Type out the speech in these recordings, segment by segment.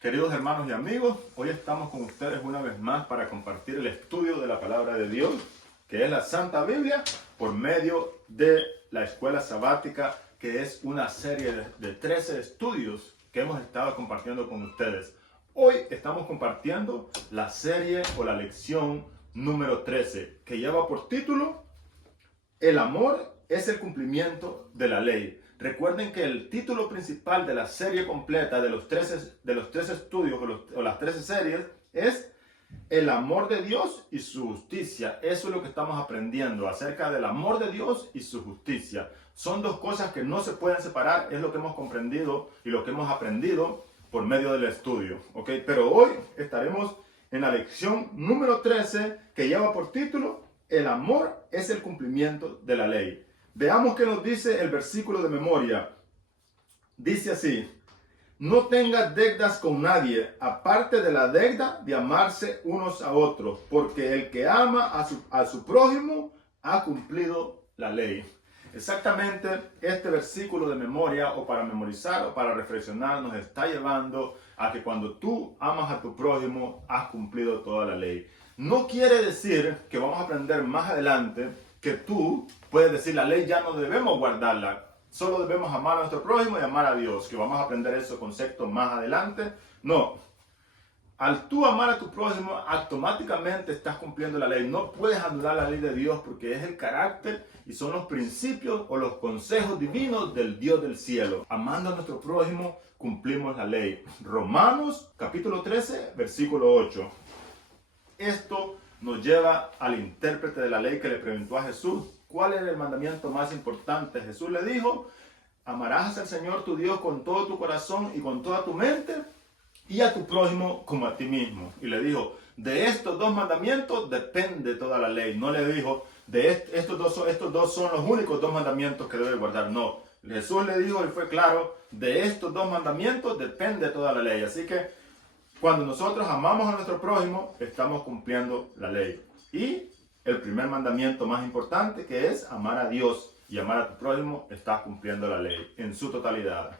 Queridos hermanos y amigos, hoy estamos con ustedes una vez más para compartir el estudio de la palabra de Dios, que es la Santa Biblia, por medio de la escuela sabática, que es una serie de 13 estudios que hemos estado compartiendo con ustedes. Hoy estamos compartiendo la serie o la lección número 13, que lleva por título El amor es el cumplimiento de la ley. Recuerden que el título principal de la serie completa de los 13 estudios o las 13 series es el amor de Dios y su justicia. Eso es lo que estamos aprendiendo acerca del amor de Dios y su justicia. Son dos cosas que no se pueden separar, es lo que hemos comprendido y lo que hemos aprendido por medio del estudio. ¿Ok? Pero hoy estaremos en la lección número 13 que lleva por título El amor es el cumplimiento de la ley. Veamos qué nos dice el versículo de memoria. Dice así: no tengas deudas con nadie, aparte de la deuda de amarse unos a otros, porque el que ama a su prójimo ha cumplido la ley. Exactamente este versículo de memoria, o para memorizar o para reflexionar, nos está llevando a que cuando tú amas a tu prójimo, has cumplido toda la ley. No quiere decir que vamos a aprender más adelante que tú puedes decir la ley ya no debemos guardarla, solo debemos amar a nuestro prójimo y amar a Dios, que vamos a aprender ese concepto más adelante. No, al tú amar a tu prójimo, automáticamente estás cumpliendo la ley. No puedes anular la ley de Dios porque es el carácter y son los principios o los consejos divinos del Dios del cielo. Amando a nuestro prójimo, cumplimos la ley. Romanos capítulo 13, versículo 8. Esto nos lleva al intérprete de la ley que le preguntó a Jesús cuál era el mandamiento más importante. Jesús le dijo: amarás al Señor tu Dios con todo tu corazón y con toda tu mente, y a tu prójimo como a ti mismo. Y le dijo: de estos dos mandamientos depende toda la ley. No le dijo: estos dos son los únicos dos mandamientos que debe guardar. No, Jesús le dijo y fue claro: de estos dos mandamientos depende toda la ley. Así que cuando nosotros amamos a nuestro prójimo, estamos cumpliendo la ley. Y el primer mandamiento más importante, que es amar a Dios y amar a tu prójimo, estás cumpliendo la ley en su totalidad.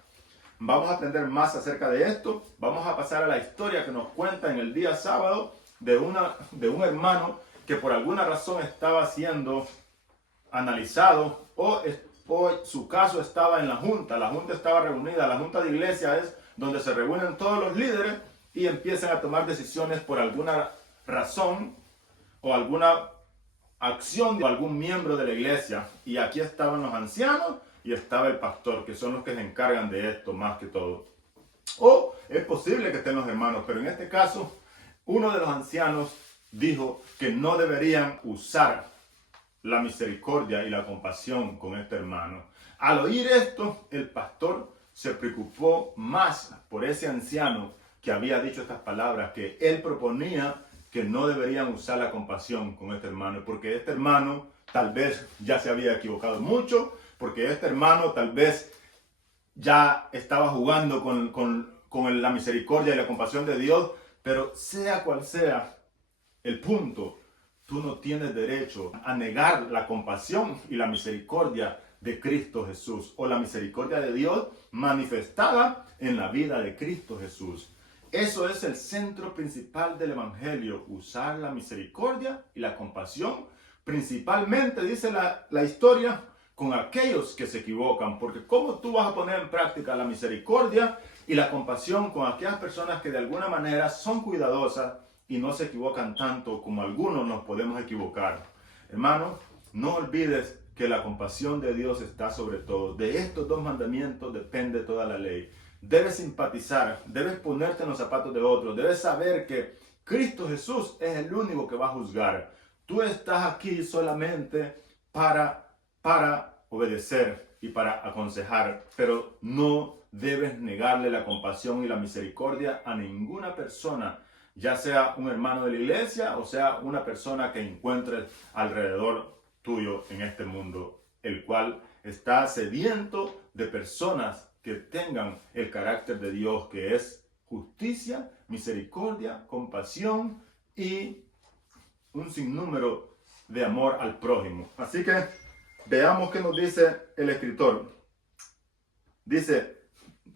Vamos a aprender más acerca de esto. Vamos a pasar a la historia que nos cuenta en el día sábado de un hermano que por alguna razón estaba siendo analizado o su caso estaba en la junta. La junta estaba reunida. La junta de iglesia es donde se reúnen todos los líderes y empiezan a tomar decisiones por alguna razón o alguna acción de algún miembro de la iglesia. Y aquí estaban los ancianos y estaba el pastor, que son los que se encargan de esto más que todo. O es posible que estén los hermanos, pero en este caso, uno de los ancianos dijo que no deberían usar la misericordia y la compasión con este hermano. Al oír esto, el pastor se preocupó más por ese anciano que había dicho estas palabras, que él proponía que no deberían usar la compasión con este hermano, porque este hermano tal vez ya se había equivocado mucho, porque este hermano tal vez ya estaba jugando con la misericordia y la compasión de Dios. Pero sea cual sea el punto, tú no tienes derecho a negar la compasión y la misericordia de Cristo Jesús, o la misericordia de Dios manifestada en la vida de Cristo Jesús. Eso es el centro principal del Evangelio, usar la misericordia y la compasión, principalmente, dice la historia, con aquellos que se equivocan. Porque ¿cómo tú vas a poner en práctica la misericordia y la compasión con aquellas personas que de alguna manera son cuidadosas y no se equivocan tanto como algunos nos podemos equivocar? Hermano, no olvides que la compasión de Dios está sobre todo. De estos dos mandamientos depende toda la ley. Debes simpatizar, debes ponerte en los zapatos de otros, debes saber que Cristo Jesús es el único que va a juzgar. Tú estás aquí solamente para obedecer y para aconsejar, pero no debes negarle la compasión y la misericordia a ninguna persona, ya sea un hermano de la iglesia o sea una persona que encuentres alrededor tuyo en este mundo, el cual está sediento de personas que tengan el carácter de Dios, que es justicia, misericordia, compasión y un sinnúmero de amor al prójimo. Así que veamos qué nos dice el escritor. Dice: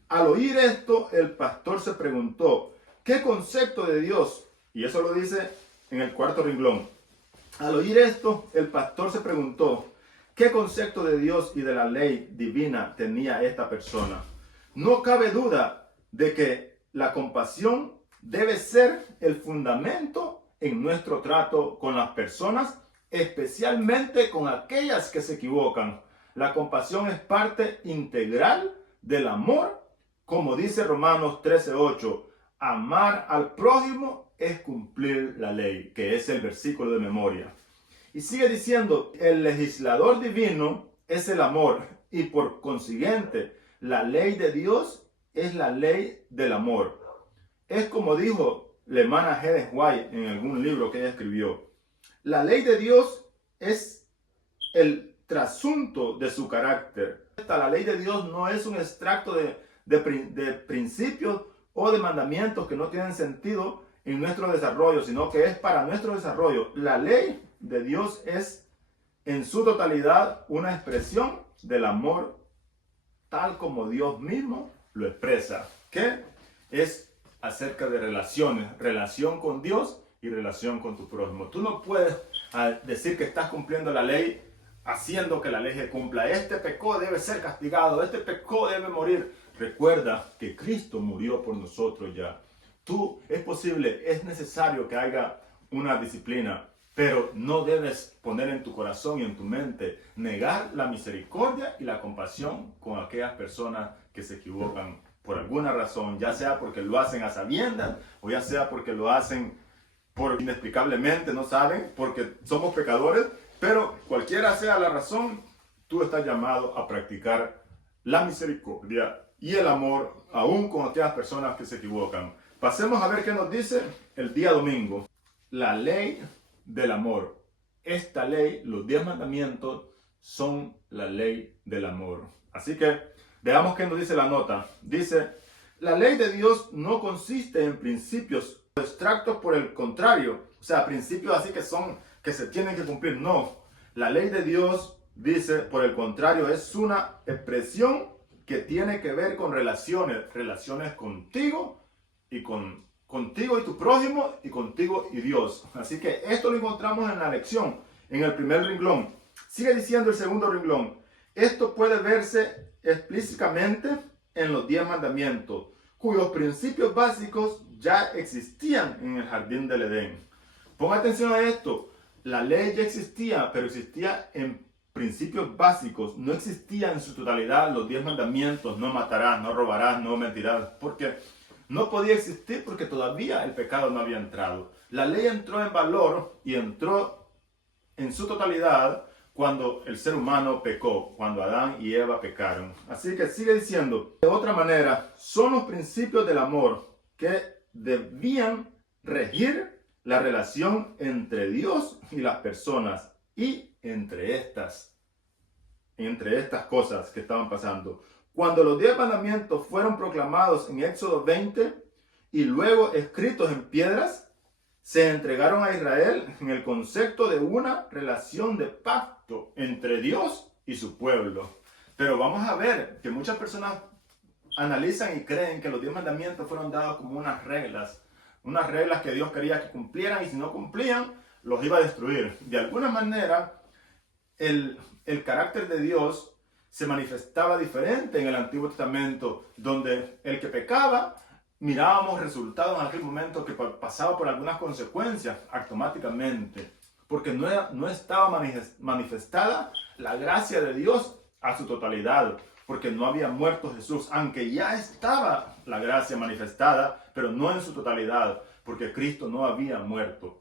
Al oír esto, el pastor se preguntó, ¿qué concepto de Dios? Y eso lo dice en el cuarto renglón. Al oír esto, el pastor se preguntó, ¿qué concepto de Dios y de la ley divina tenía esta persona? No cabe duda de que la compasión debe ser el fundamento en nuestro trato con las personas, especialmente con aquellas que se equivocan. La compasión es parte integral del amor, como dice Romanos 13:8. Amar al prójimo es cumplir la ley, que es el versículo de memoria. Y sigue diciendo, el legislador divino es el amor y por consiguiente la ley de Dios es la ley del amor. Es como dijo la hermana G. de White en algún libro que ella escribió. La ley de Dios es el trasunto de su carácter. La ley de Dios no es un extracto de principios o de mandamientos que no tienen sentido en nuestro desarrollo, sino que es para nuestro desarrollo. La ley de Dios es en su totalidad una expresión del amor tal como Dios mismo lo expresa, que es acerca de relaciones, relación con Dios y relación con tu prójimo. Tú no puedes decir que estás cumpliendo la ley haciendo que la ley se cumpla. Este pecó, debe ser castigado, este pecó, debe morir. Recuerda que Cristo murió por nosotros ya. Es posible, es necesario que haya una disciplina, pero no debes poner en tu corazón y en tu mente negar la misericordia y la compasión con aquellas personas que se equivocan por alguna razón, ya sea porque lo hacen a sabiendas o ya sea porque lo hacen inexplicablemente, no saben, porque somos pecadores, pero cualquiera sea la razón, tú estás llamado a practicar la misericordia y el amor aún con aquellas personas que se equivocan. Pasemos a ver qué nos dice el día domingo. La ley del amor. Esta ley, los 10 mandamientos, son la ley del amor. Así que veamos qué nos dice la nota. Dice, la ley de Dios no consiste en principios abstractos, por el contrario. O sea, principios así que se tienen que cumplir. No. La ley de Dios, dice, por el contrario, es una expresión que tiene que ver con relaciones contigo y contigo y tu prójimo y contigo y Dios. Así que esto lo encontramos en la lección, en el primer renglón. Sigue diciendo el segundo renglón. Esto puede verse explícitamente en los 10 mandamientos, cuyos principios básicos ya existían en el jardín del Edén. Ponga atención a esto. La ley ya existía, pero existía en principios básicos. No existía en su totalidad los 10 mandamientos. No matarás, no robarás, no mentirás. Porque no podía existir porque todavía el pecado no había entrado. La ley entró en valor y entró en su totalidad cuando el ser humano pecó, cuando Adán y Eva pecaron. Así que sigue diciendo, de otra manera, son los principios del amor que debían regir la relación entre Dios y las personas y entre estas cosas que estaban pasando. Cuando los 10 mandamientos fueron proclamados en Éxodo 20 y luego escritos en piedras, se entregaron a Israel en el concepto de una relación de pacto entre Dios y su pueblo. Pero vamos a ver que muchas personas analizan y creen que los 10 mandamientos fueron dados como unas reglas que Dios quería que cumplieran y si no cumplían, los iba a destruir. De alguna manera, el carácter de Dios se manifestaba diferente en el Antiguo Testamento, donde el que pecaba, mirábamos resultados en aquel momento que pasaba por algunas consecuencias automáticamente, porque no estaba manifestada la gracia de Dios a su totalidad, porque no había muerto Jesús, aunque ya estaba la gracia manifestada, pero no en su totalidad, porque Cristo no había muerto.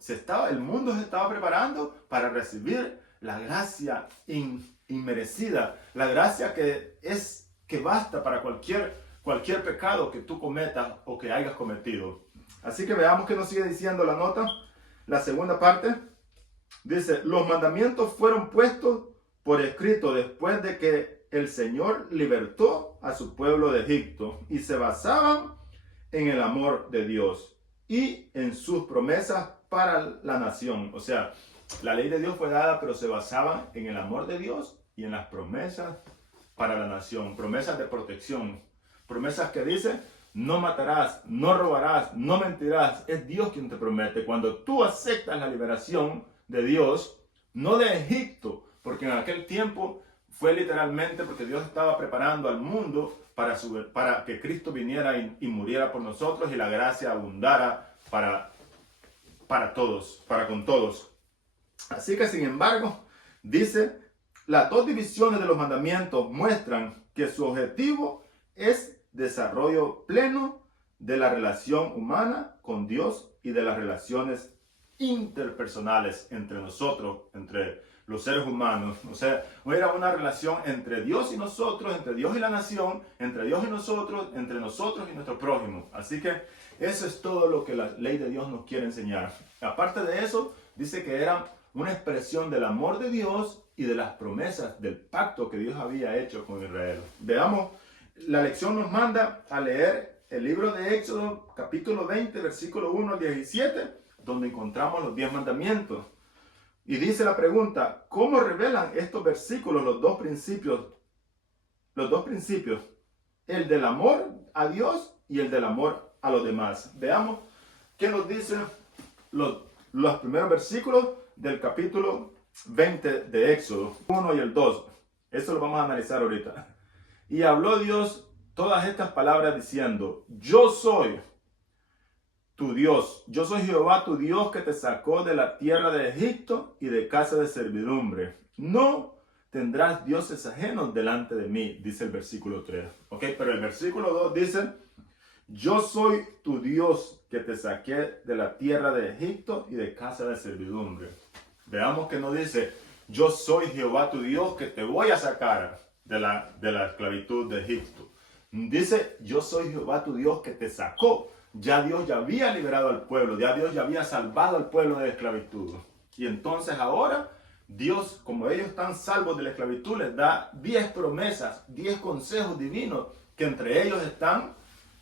El mundo se estaba preparando para recibir la gracia inmerecida, la gracia que basta para cualquier pecado que tú cometas o que hayas cometido. Así que veamos qué nos sigue diciendo la nota. La segunda parte dice, los mandamientos fueron puestos por escrito después de que el Señor libertó a su pueblo de Egipto y se basaban en el amor de Dios y en sus promesas para la nación. O sea, la ley de Dios fue dada, pero se basaban en el amor de Dios y en las promesas para la nación, promesas de protección promesas que dice, no matarás, no robarás, no mentirás. Es Dios quien te promete. Cuando tú aceptas la liberación de Dios, no de Egipto, porque en aquel tiempo fue literalmente porque Dios estaba preparando al mundo para que Cristo viniera y muriera por nosotros y la gracia abundara para todos, para con todos. Así que, sin embargo, dice, las dos divisiones de los mandamientos muestran que su objetivo es desarrollo pleno de la relación humana con Dios y de las relaciones interpersonales entre nosotros, entre los seres humanos. O sea, era una relación entre Dios y nosotros, entre Dios y la nación, entre Dios y nosotros, entre nosotros y nuestro prójimo. Así que eso es todo lo que la ley de Dios nos quiere enseñar. Aparte de eso, dice que era una expresión del amor de Dios y de las promesas del pacto que Dios había hecho con Israel. Veamos, la lección nos manda a leer el libro de Éxodo, capítulo 20, versículo 1 al 17, donde encontramos los 10 mandamientos. Y dice la pregunta, ¿cómo revelan estos versículos los dos principios? Los dos principios, el del amor a Dios y el del amor a los demás. Veamos qué nos dicen los primeros versículos del capítulo 20 de Éxodo, 1 y el 2. Eso lo vamos a analizar ahorita. Y habló Dios todas estas palabras diciendo, yo soy tu Dios, yo soy Jehová tu Dios que te sacó de la tierra de Egipto y de casa de servidumbre. No tendrás dioses ajenos delante de mí, dice el versículo 3. ¿Ok? Pero el versículo 2 dice, yo soy tu Dios que te saqué de la tierra de Egipto y de casa de servidumbre. Veamos que no dice, yo soy Jehová tu Dios que te voy a sacar de la esclavitud de Egipto. Dice, yo soy Jehová tu Dios que te sacó. Ya Dios ya había liberado al pueblo, ya Dios ya había salvado al pueblo de la esclavitud. Y entonces ahora Dios, como ellos están salvos de la esclavitud, les da 10 promesas, 10 consejos divinos, que entre ellos están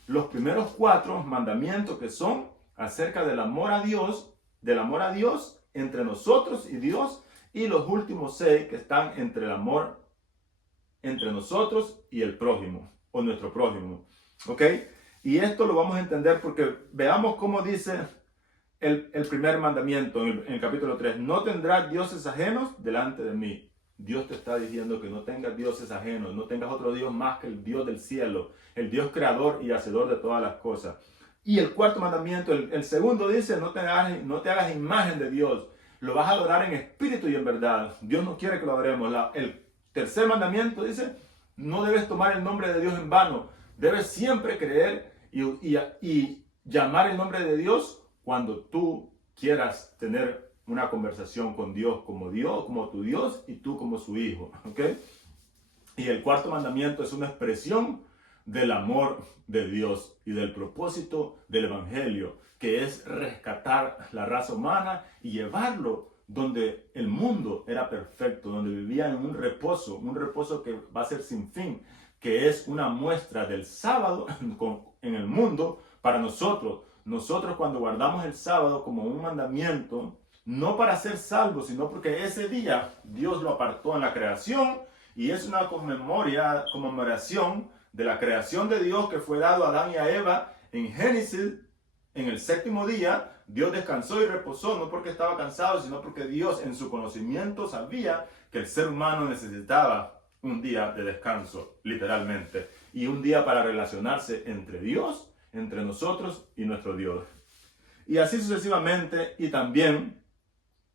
los primeros 4 mandamientos que son acerca del amor a Dios entre nosotros y Dios, y los últimos 6 que están entre el amor entre nosotros y el prójimo, o nuestro prójimo. ¿Ok? Y esto lo vamos a entender porque veamos cómo dice el primer mandamiento en el capítulo 3. No tendrás dioses ajenos delante de mí. Dios te está diciendo que no tengas dioses ajenos, no tengas otro Dios más que el Dios del cielo, el Dios creador y hacedor de todas las cosas. Y el cuarto mandamiento, el segundo dice, no te hagas imagen de Dios. Lo vas a adorar en espíritu y en verdad. Dios no quiere que lo adoremos. El tercer mandamiento dice, no debes tomar el nombre de Dios en vano. Debes siempre creer y llamar el nombre de Dios cuando tú quieras tener una conversación con Dios, como tu Dios y tú como su hijo. ¿Ok? Y el cuarto mandamiento es una expresión del amor de Dios y del propósito del Evangelio, que es rescatar la raza humana y llevarlo donde el mundo era perfecto, donde vivían en un reposo que va a ser sin fin, que es una muestra del sábado en el mundo para nosotros. Nosotros cuando guardamos el sábado como un mandamiento, no para ser salvos, sino porque ese día Dios lo apartó en la creación y es una conmemoración de la creación de Dios que fue dado a Adán y a Eva en Génesis. En el 7º día, Dios descansó y reposó, no porque estaba cansado, sino porque Dios en su conocimiento sabía que el ser humano necesitaba un día de descanso, literalmente, y un día para relacionarse entre Dios, entre nosotros y nuestro Dios. Y así sucesivamente, y también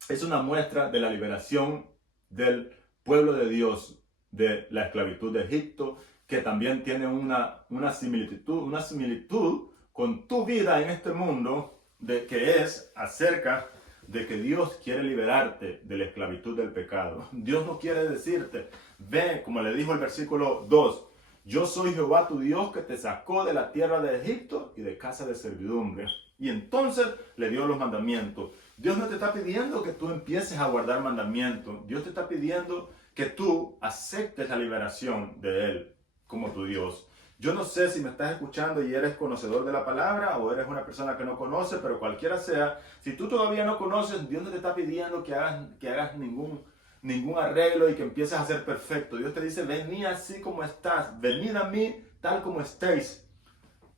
es una muestra de la liberación del pueblo de Dios de la esclavitud de Egipto, que también tiene una similitud con tu vida en este mundo, que es acerca de que Dios quiere liberarte de la esclavitud del pecado. Dios no quiere decirte, ve, como le dijo el versículo 2, yo soy Jehová tu Dios que te sacó de la tierra de Egipto y de casa de servidumbre. Y entonces le dio los mandamientos. Dios no te está pidiendo que tú empieces a guardar mandamientos. Dios te está pidiendo que tú aceptes la liberación de Él como tu Dios. Yo no sé si me estás escuchando y eres conocedor de la palabra o eres una persona que no conoce, pero cualquiera sea, si tú todavía no conoces, Dios no te está pidiendo que hagas ningún arreglo y que empieces a ser perfecto. Dios te dice, venid así como estás, venid a mí tal como estéis,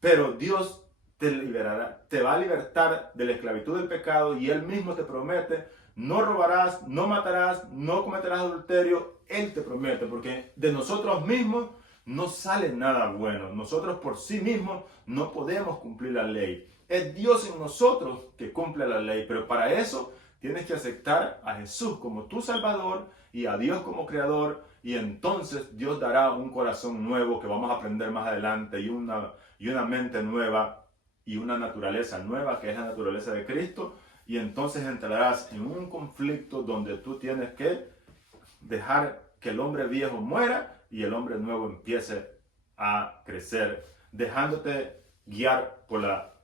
pero Dios te liberará, te va a libertar de la esclavitud del pecado y Él mismo te promete, no robarás, no matarás, no cometerás adulterio. Él te promete, porque de nosotros mismos no sale nada bueno. Nosotros por sí mismos no podemos cumplir la ley. Es Dios en nosotros que cumple la ley, pero para eso tienes que aceptar a Jesús como tu Salvador y a Dios como Creador, y entonces Dios dará un corazón nuevo que vamos a aprender más adelante y una mente nueva y una naturaleza nueva que es la naturaleza de Cristo, y entonces entrarás en un conflicto donde tú tienes que dejar que el hombre viejo muera y el hombre nuevo empiece a crecer, dejándote guiar por la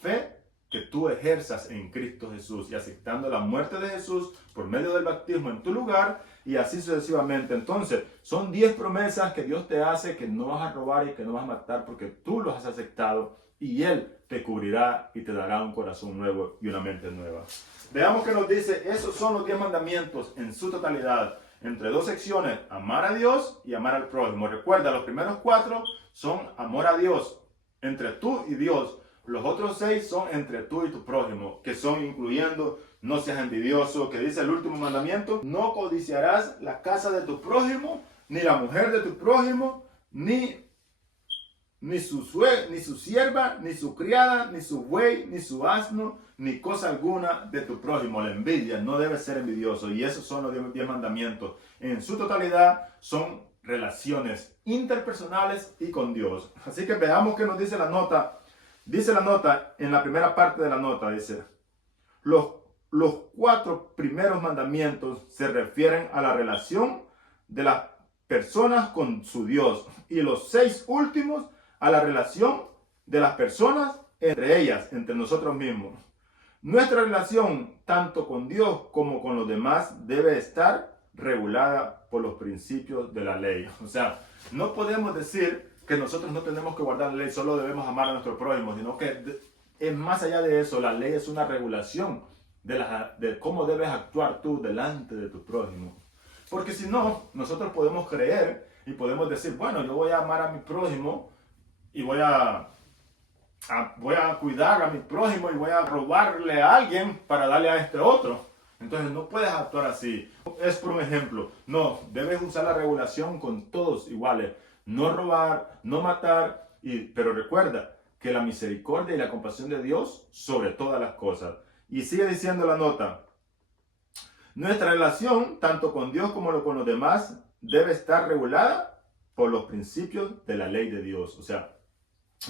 fe que tú ejerzas en Cristo Jesús y aceptando la muerte de Jesús por medio del bautismo en tu lugar, y así sucesivamente. Entonces, son 10 promesas que Dios te hace, que no vas a robar y que no vas a matar porque tú los has aceptado, y Él te cubrirá y te dará un corazón nuevo y una mente nueva. Veamos que nos dice, esos son los 10 mandamientos en su totalidad, entre 2 secciones, amar a Dios y amar al prójimo. Recuerda, los primeros 4 son amor a Dios, entre tú y Dios. Los otros 6 son entre tú y tu prójimo, que son incluyendo no seas envidioso, que dice el último mandamiento, no codiciarás la casa de tu prójimo, ni la mujer de tu prójimo, ni su sierva, ni su criada, ni su buey, ni su asno, ni cosa alguna de tu prójimo. La envidia, no debes ser envidioso. Y esos son los 10 mandamientos. En su totalidad son relaciones interpersonales y con Dios. Así que veamos qué nos dice la nota. Dice la nota, en la primera parte de la nota, dice, los 4 primeros mandamientos se refieren a la relación de las personas con su Dios, y los 6 últimos a la relación de las personas entre ellas, entre nosotros mismos. Nuestra relación, tanto con Dios como con los demás, debe estar regulada por los principios de la ley. O sea, no podemos decir que nosotros no tenemos que guardar la ley, solo debemos amar a nuestro prójimo, sino que es más allá de eso. La ley es una regulación de cómo debes actuar tú delante de tu prójimo. Porque si no, nosotros podemos creer y podemos decir, bueno, yo voy a amar a mi prójimo y voy a cuidar a mi prójimo y voy a robarle a alguien para darle a este otro. Entonces no puedes actuar así. Es por un ejemplo. No, debes usar la regulación con todos iguales. No robar, no matar, pero recuerda que la misericordia y la compasión de Dios sobre todas las cosas. Y sigue diciendo la nota, nuestra relación, tanto con Dios como con los demás, debe estar regulada por los principios de la ley de Dios. O sea,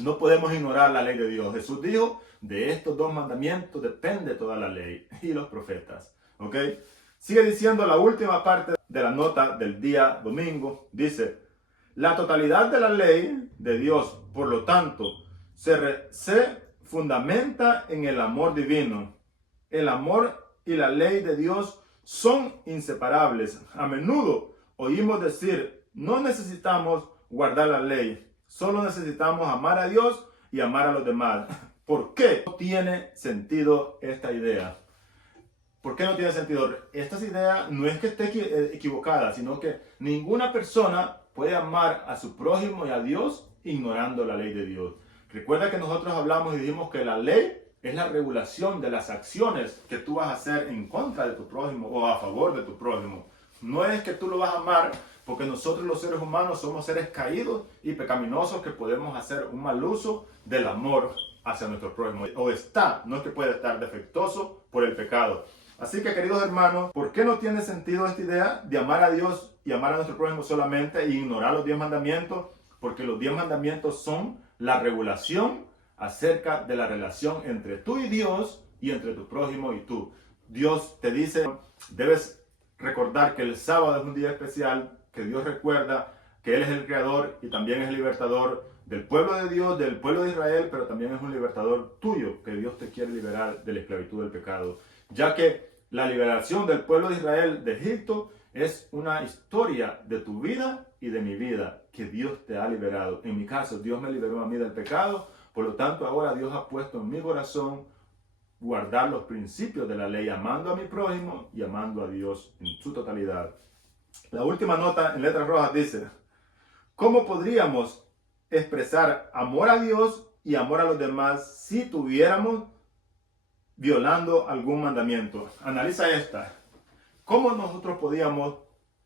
no podemos ignorar la ley de Dios. Jesús dijo, de estos 2 mandamientos depende toda la ley y los profetas. ¿Ok? Sigue diciendo la última parte de la nota del día domingo. Dice, la totalidad de la ley de Dios, por lo tanto, se fundamenta en el amor divino. El amor y la ley de Dios son inseparables. A menudo oímos decir, no necesitamos guardar la ley, solo necesitamos amar a Dios y amar a los demás. ¿Por qué no tiene sentido esta idea? ¿Por qué no tiene sentido? Esta idea no es que esté equivocada, sino que ninguna persona puede amar a su prójimo y a Dios ignorando la ley de Dios. Recuerda que nosotros hablamos y dijimos que la ley es la regulación de las acciones que tú vas a hacer en contra de tu prójimo o a favor de tu prójimo. No es que tú lo vas a amar porque nosotros los seres humanos somos seres caídos y pecaminosos que podemos hacer un mal uso del amor hacia nuestro prójimo. No es que puede estar defectuoso por el pecado. Así que, queridos hermanos, ¿por qué no tiene sentido esta idea de amar a Dios y amar a nuestro prójimo solamente e ignorar los 10 mandamientos? Porque los 10 mandamientos son la regulación acerca de la relación entre tú y Dios y entre tu prójimo y tú. Dios te dice, debes recordar que el sábado es un día especial, que Dios recuerda que Él es el creador y también es el libertador del pueblo de Dios, del pueblo de Israel, pero también es un libertador tuyo, que Dios te quiere liberar de la esclavitud del pecado. Ya que la liberación del pueblo de Israel de Egipto es una historia de tu vida y de mi vida, que Dios te ha liberado. En mi caso, Dios me liberó a mí del pecado, por lo tanto ahora Dios ha puesto en mi corazón guardar los principios de la ley, amando a mi prójimo y amando a Dios en su totalidad. La última nota en letras rojas dice, ¿cómo podríamos expresar amor a Dios y amor a los demás si estuviéramos violando algún mandamiento? Analiza esta. ¿Cómo nosotros podíamos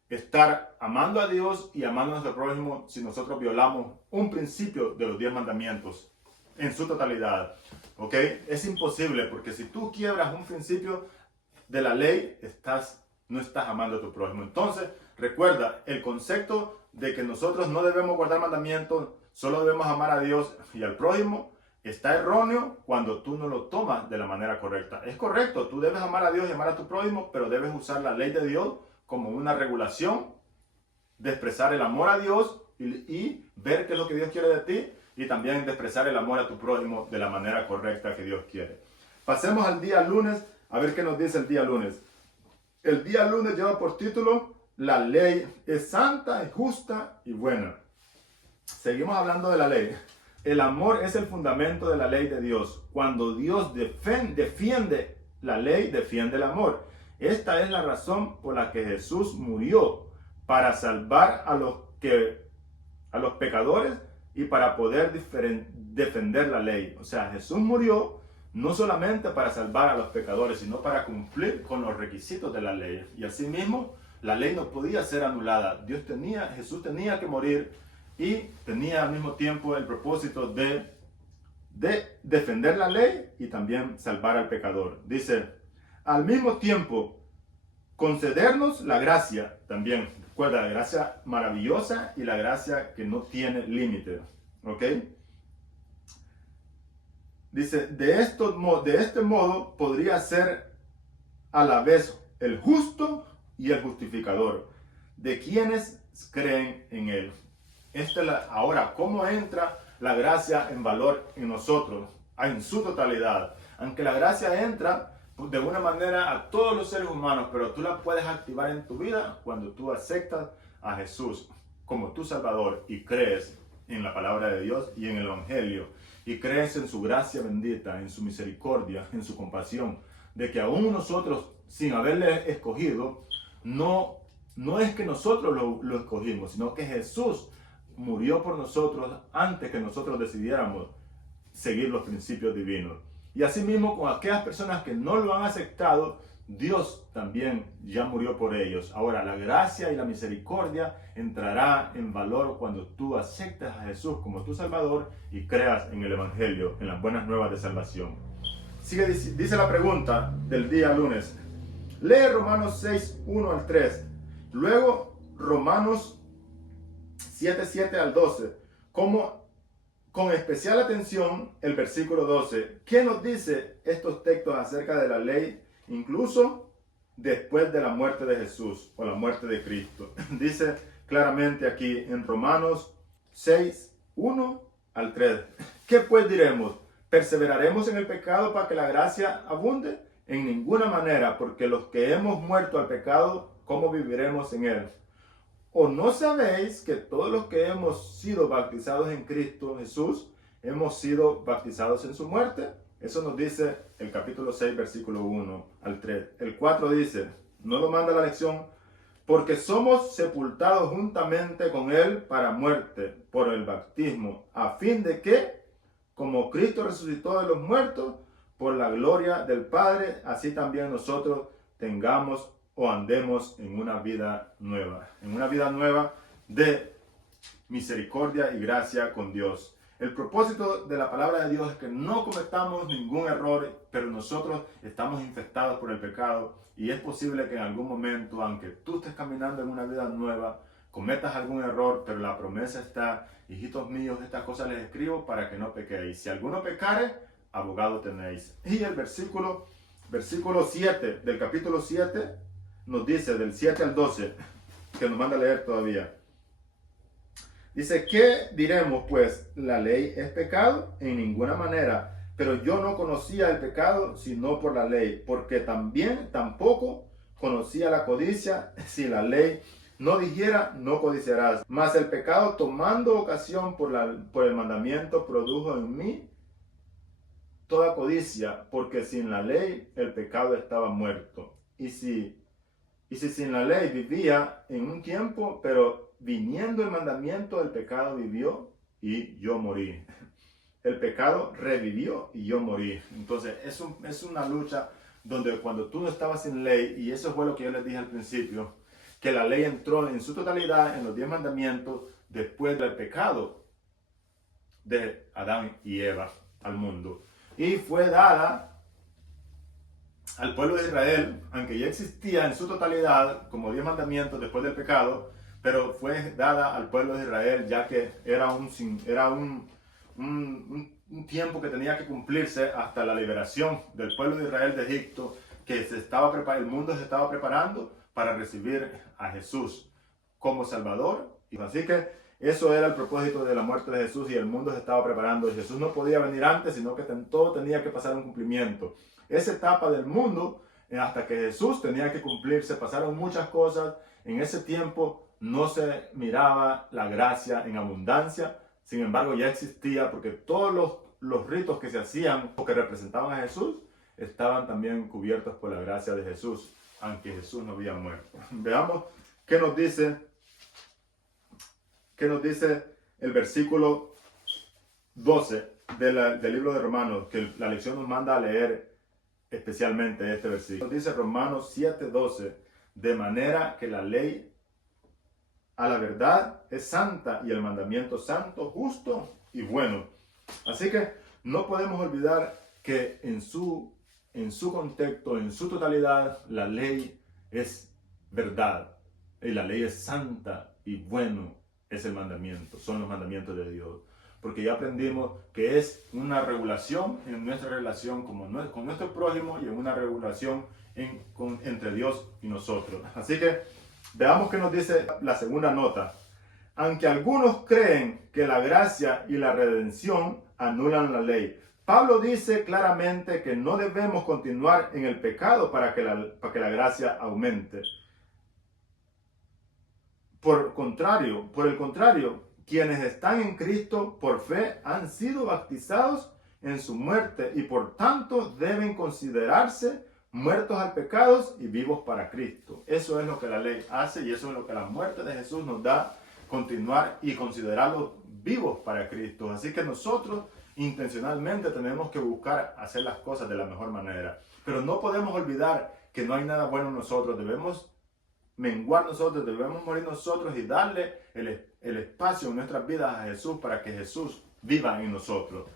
estar amando a Dios y amando a nuestro prójimo si nosotros violamos un principio de los 10 mandamientos en su totalidad? ¿Ok? Es imposible, porque si tú quiebras un principio de la ley, no estás amando a tu prójimo. Entonces, recuerda, el concepto de que nosotros no debemos guardar mandamientos, solo debemos amar a Dios y al prójimo, está erróneo cuando tú no lo tomas de la manera correcta. Es correcto, tú debes amar a Dios y amar a tu prójimo, pero debes usar la ley de Dios como una regulación de expresar el amor a Dios y ver qué es lo que Dios quiere de ti, y también de expresar el amor a tu prójimo de la manera correcta que Dios quiere. Pasemos al día lunes, a ver qué nos dice el día lunes. El día lunes lleva por título: la ley es santa, es justa y buena. Seguimos hablando de la ley. El amor es el fundamento de la ley de Dios. Cuando Dios defiende la ley, defiende el amor. Esta es la razón por la que Jesús murió, para salvar a los pecadores y para poder defender la ley. O sea, Jesús murió no solamente para salvar a los pecadores, sino para cumplir con los requisitos de la ley. Y asimismo, la ley no podía ser anulada. Jesús tenía que morir, y tenía al mismo tiempo el propósito de defender la ley y también salvar al pecador. Dice, al mismo tiempo, concedernos la gracia también. Recuerda, la gracia maravillosa y la gracia que no tiene límite. ¿Ok? Dice, de este modo podría ser a la vez el justo y el justificador de quienes creen en él. Ahora, ¿cómo entra la gracia en valor en nosotros? En su totalidad. Aunque la gracia entra de una manera a todos los seres humanos, pero tú la puedes activar en tu vida cuando tú aceptas a Jesús como tu Salvador y crees en la palabra de Dios y en el Evangelio, y crees en su gracia bendita, en su misericordia, en su compasión, de que aún nosotros, sin haberle escogido, no es que nosotros lo escogimos, sino que Jesús murió por nosotros antes que nosotros decidiéramos seguir los principios divinos. Y asimismo, con aquellas personas que no lo han aceptado, Dios también ya murió por ellos. Ahora, la gracia y la misericordia entrará en valor cuando tú aceptes a Jesús como tu Salvador y creas en el Evangelio, en las buenas nuevas de salvación. Dice la pregunta del día lunes. Lee Romanos 6, 1 al 3. Luego Romanos 7, 7 al 12. Con especial atención el versículo 12. ¿Qué nos dice estos textos acerca de la ley, incluso después de la muerte de Jesús o la muerte de Cristo? Dice claramente aquí en Romanos 6, 1 al 3. ¿Qué pues diremos? ¿Perseveraremos en el pecado para que la gracia abunde? En ninguna manera, porque los que hemos muerto al pecado, ¿cómo viviremos en él? ¿O no sabéis que todos los que hemos sido bautizados en Cristo Jesús, hemos sido bautizados en su muerte? Eso nos dice el capítulo 6, versículo 1 al 3. El 4 dice, no lo manda la lección, porque somos sepultados juntamente con él para muerte por el bautismo, a fin de que, como Cristo resucitó de los muertos, por la gloria del Padre, así también nosotros tengamos o andemos en una vida nueva de misericordia y gracia con Dios. El propósito de la palabra de Dios es que no cometamos ningún error, pero nosotros estamos infectados por el pecado, y es posible que en algún momento, aunque tú estés caminando en una vida nueva, cometas algún error, pero la promesa está: hijitos míos, estas cosas les escribo para que no pequéis. Si alguno pecare, abogado tenéis. Y el versículo 7 del capítulo 7 nos dice, del 7 al 12, que nos manda a leer todavía. Dice, ¿qué diremos pues? ¿La ley es pecado? En ninguna manera. Pero yo no conocía el pecado sino por la ley, porque tampoco conocía la codicia. Si la ley no dijera, no codiciarás. Mas el pecado, tomando ocasión por el mandamiento, produjo en mí toda codicia, porque sin la ley el pecado estaba muerto. Y si sin la ley vivía en un tiempo, pero viniendo el mandamiento, el pecado vivió y yo morí. El pecado revivió y yo morí. Entonces es una lucha donde cuando tú no estabas sin ley, y eso fue lo que yo les dije al principio, que la ley entró en su totalidad en los 10 mandamientos después del pecado de Adán y Eva al mundo. Y fue dada al pueblo de Israel, aunque ya existía en su totalidad como 10 mandamientos después del pecado, pero fue dada al pueblo de Israel ya que era un tiempo que tenía que cumplirse hasta la liberación del pueblo de Israel de Egipto, que el mundo se estaba preparando para recibir a Jesús como Salvador. Y así que eso era el propósito de la muerte de Jesús y el mundo se estaba preparando. Y Jesús no podía venir antes, sino que todo tenía que pasar un cumplimiento. Esa etapa del mundo, hasta que Jesús tenía que cumplirse, pasaron muchas cosas. En ese tiempo no se miraba la gracia en abundancia. Sin embargo, ya existía, porque todos los ritos que se hacían o que representaban a Jesús estaban también cubiertos por la gracia de Jesús, aunque Jesús no había muerto. Veamos qué nos dice el versículo 12 del libro de Romanos, que la lección nos manda a leer especialmente este versículo. Nos dice Romanos 7:12, de manera que la ley a la verdad es santa y el mandamiento santo, justo y bueno. Así que no podemos olvidar que en su contexto, en su totalidad, la ley es verdad y la ley es santa y bueno es el mandamiento, son los mandamientos de Dios. Porque ya aprendimos que es una regulación en nuestra relación con nuestro prójimo y en una regulación entre Dios y nosotros. Así que veamos qué nos dice la segunda nota. Aunque algunos creen que la gracia y la redención anulan la ley, Pablo dice claramente que no debemos continuar en el pecado para que la gracia aumente. Por el contrario, quienes están en Cristo por fe han sido bautizados en su muerte y por tanto deben considerarse muertos al pecado y vivos para Cristo. Eso es lo que la ley hace y eso es lo que la muerte de Jesús nos da, continuar y considerarlos vivos para Cristo. Así que nosotros intencionalmente tenemos que buscar hacer las cosas de la mejor manera. Pero no podemos olvidar que no hay nada bueno en nosotros. Debemos menguar nosotros, debemos morir nosotros y darle el espacio en nuestras vidas a Jesús para que Jesús viva en nosotros.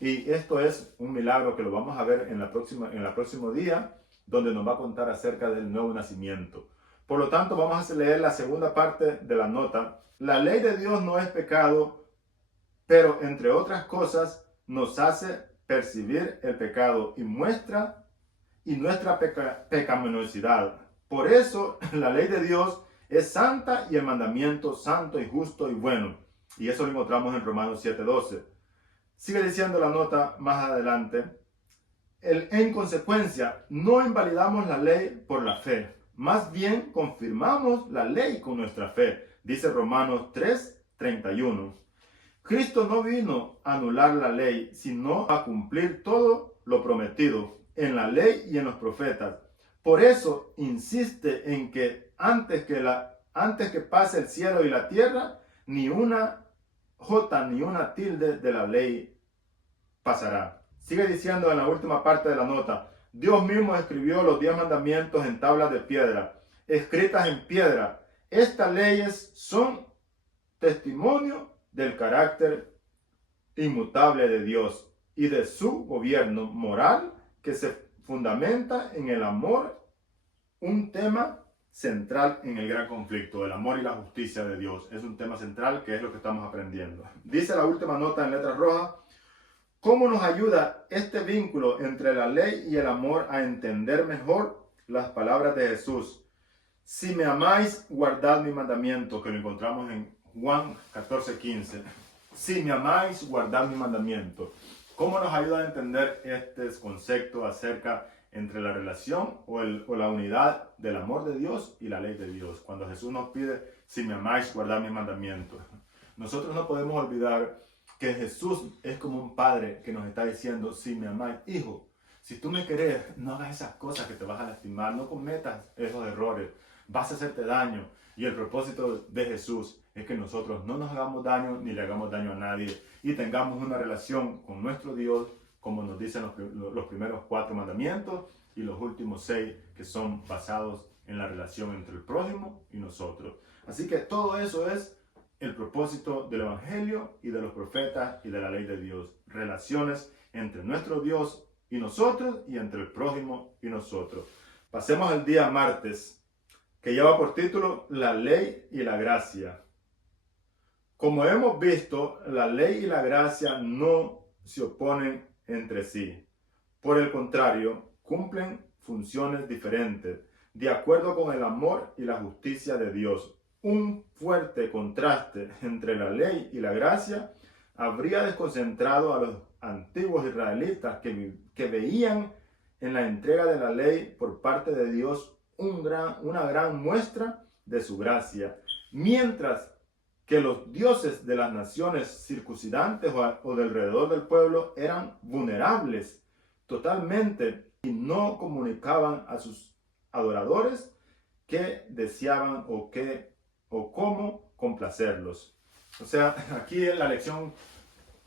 Y esto es un milagro que lo vamos a ver en el próximo día, donde nos va a contar acerca del nuevo nacimiento. Por lo tanto, vamos a leer la segunda parte de la nota. La ley de Dios no es pecado, pero entre otras cosas nos hace percibir el pecado y nuestra pecaminosidad. Por eso la ley de Dios es santa y el mandamiento santo y justo y bueno. Y eso lo encontramos en Romanos 7:12. Sigue diciendo la nota más adelante. En consecuencia, no invalidamos la ley por la fe. Más bien confirmamos la ley con nuestra fe. Dice Romanos 3:31. Cristo no vino a anular la ley, sino a cumplir todo lo prometido en la ley y en los profetas. Por eso insiste en que antes que pase el cielo y la tierra, ni una jota ni una tilde de la ley pasará. Sigue diciendo en la última parte de la nota, Dios mismo escribió los 10 mandamientos en tablas de piedra, escritas en piedra. Estas leyes son testimonio del carácter inmutable de Dios y de su gobierno moral que se fundamenta en el amor, un tema central en el gran conflicto, el amor y la justicia de Dios. Es un tema central que es lo que estamos aprendiendo. Dice la última nota en letras rojas, ¿cómo nos ayuda este vínculo entre la ley y el amor a entender mejor las palabras de Jesús? Si me amáis, guardad mi mandamiento, que lo encontramos en Juan 14:15. Si me amáis, guardad mi mandamiento. ¿Cómo nos ayuda a entender este concepto acerca entre la relación o la unidad del amor de Dios y la ley de Dios? Cuando Jesús nos pide, si me amáis, guardad mi mandamiento. Nosotros no podemos olvidar que Jesús es como un padre que nos está diciendo, si me amáis, hijo, si tú me querés, no hagas esas cosas que te vas a lastimar, no cometas esos errores. vas a hacerte daño. Y el propósito de Jesús es que nosotros no nos hagamos daño ni le hagamos daño a nadie y tengamos una relación con nuestro Dios, como nos dicen los primeros 4 mandamientos y los últimos 6 que son basados en la relación entre el prójimo y nosotros. Así que todo eso es el propósito del Evangelio y de los profetas y de la ley de Dios. Relaciones entre nuestro Dios y nosotros y entre el prójimo y nosotros. Pasemos al día martes, que lleva por título La ley y la gracia. Como hemos visto, la ley y la gracia no se oponen entre sí. Por el contrario, cumplen funciones diferentes, de acuerdo con el amor y la justicia de Dios. Un fuerte contraste entre la ley y la gracia habría desconcentrado a los antiguos israelitas que veían en la entrega de la ley por parte de Dios una gran muestra de su gracia, mientras que los dioses de las naciones circuncidantes o de alrededor del pueblo eran vulnerables totalmente y no comunicaban a sus adoradores qué deseaban o cómo complacerlos. O sea, aquí en la lección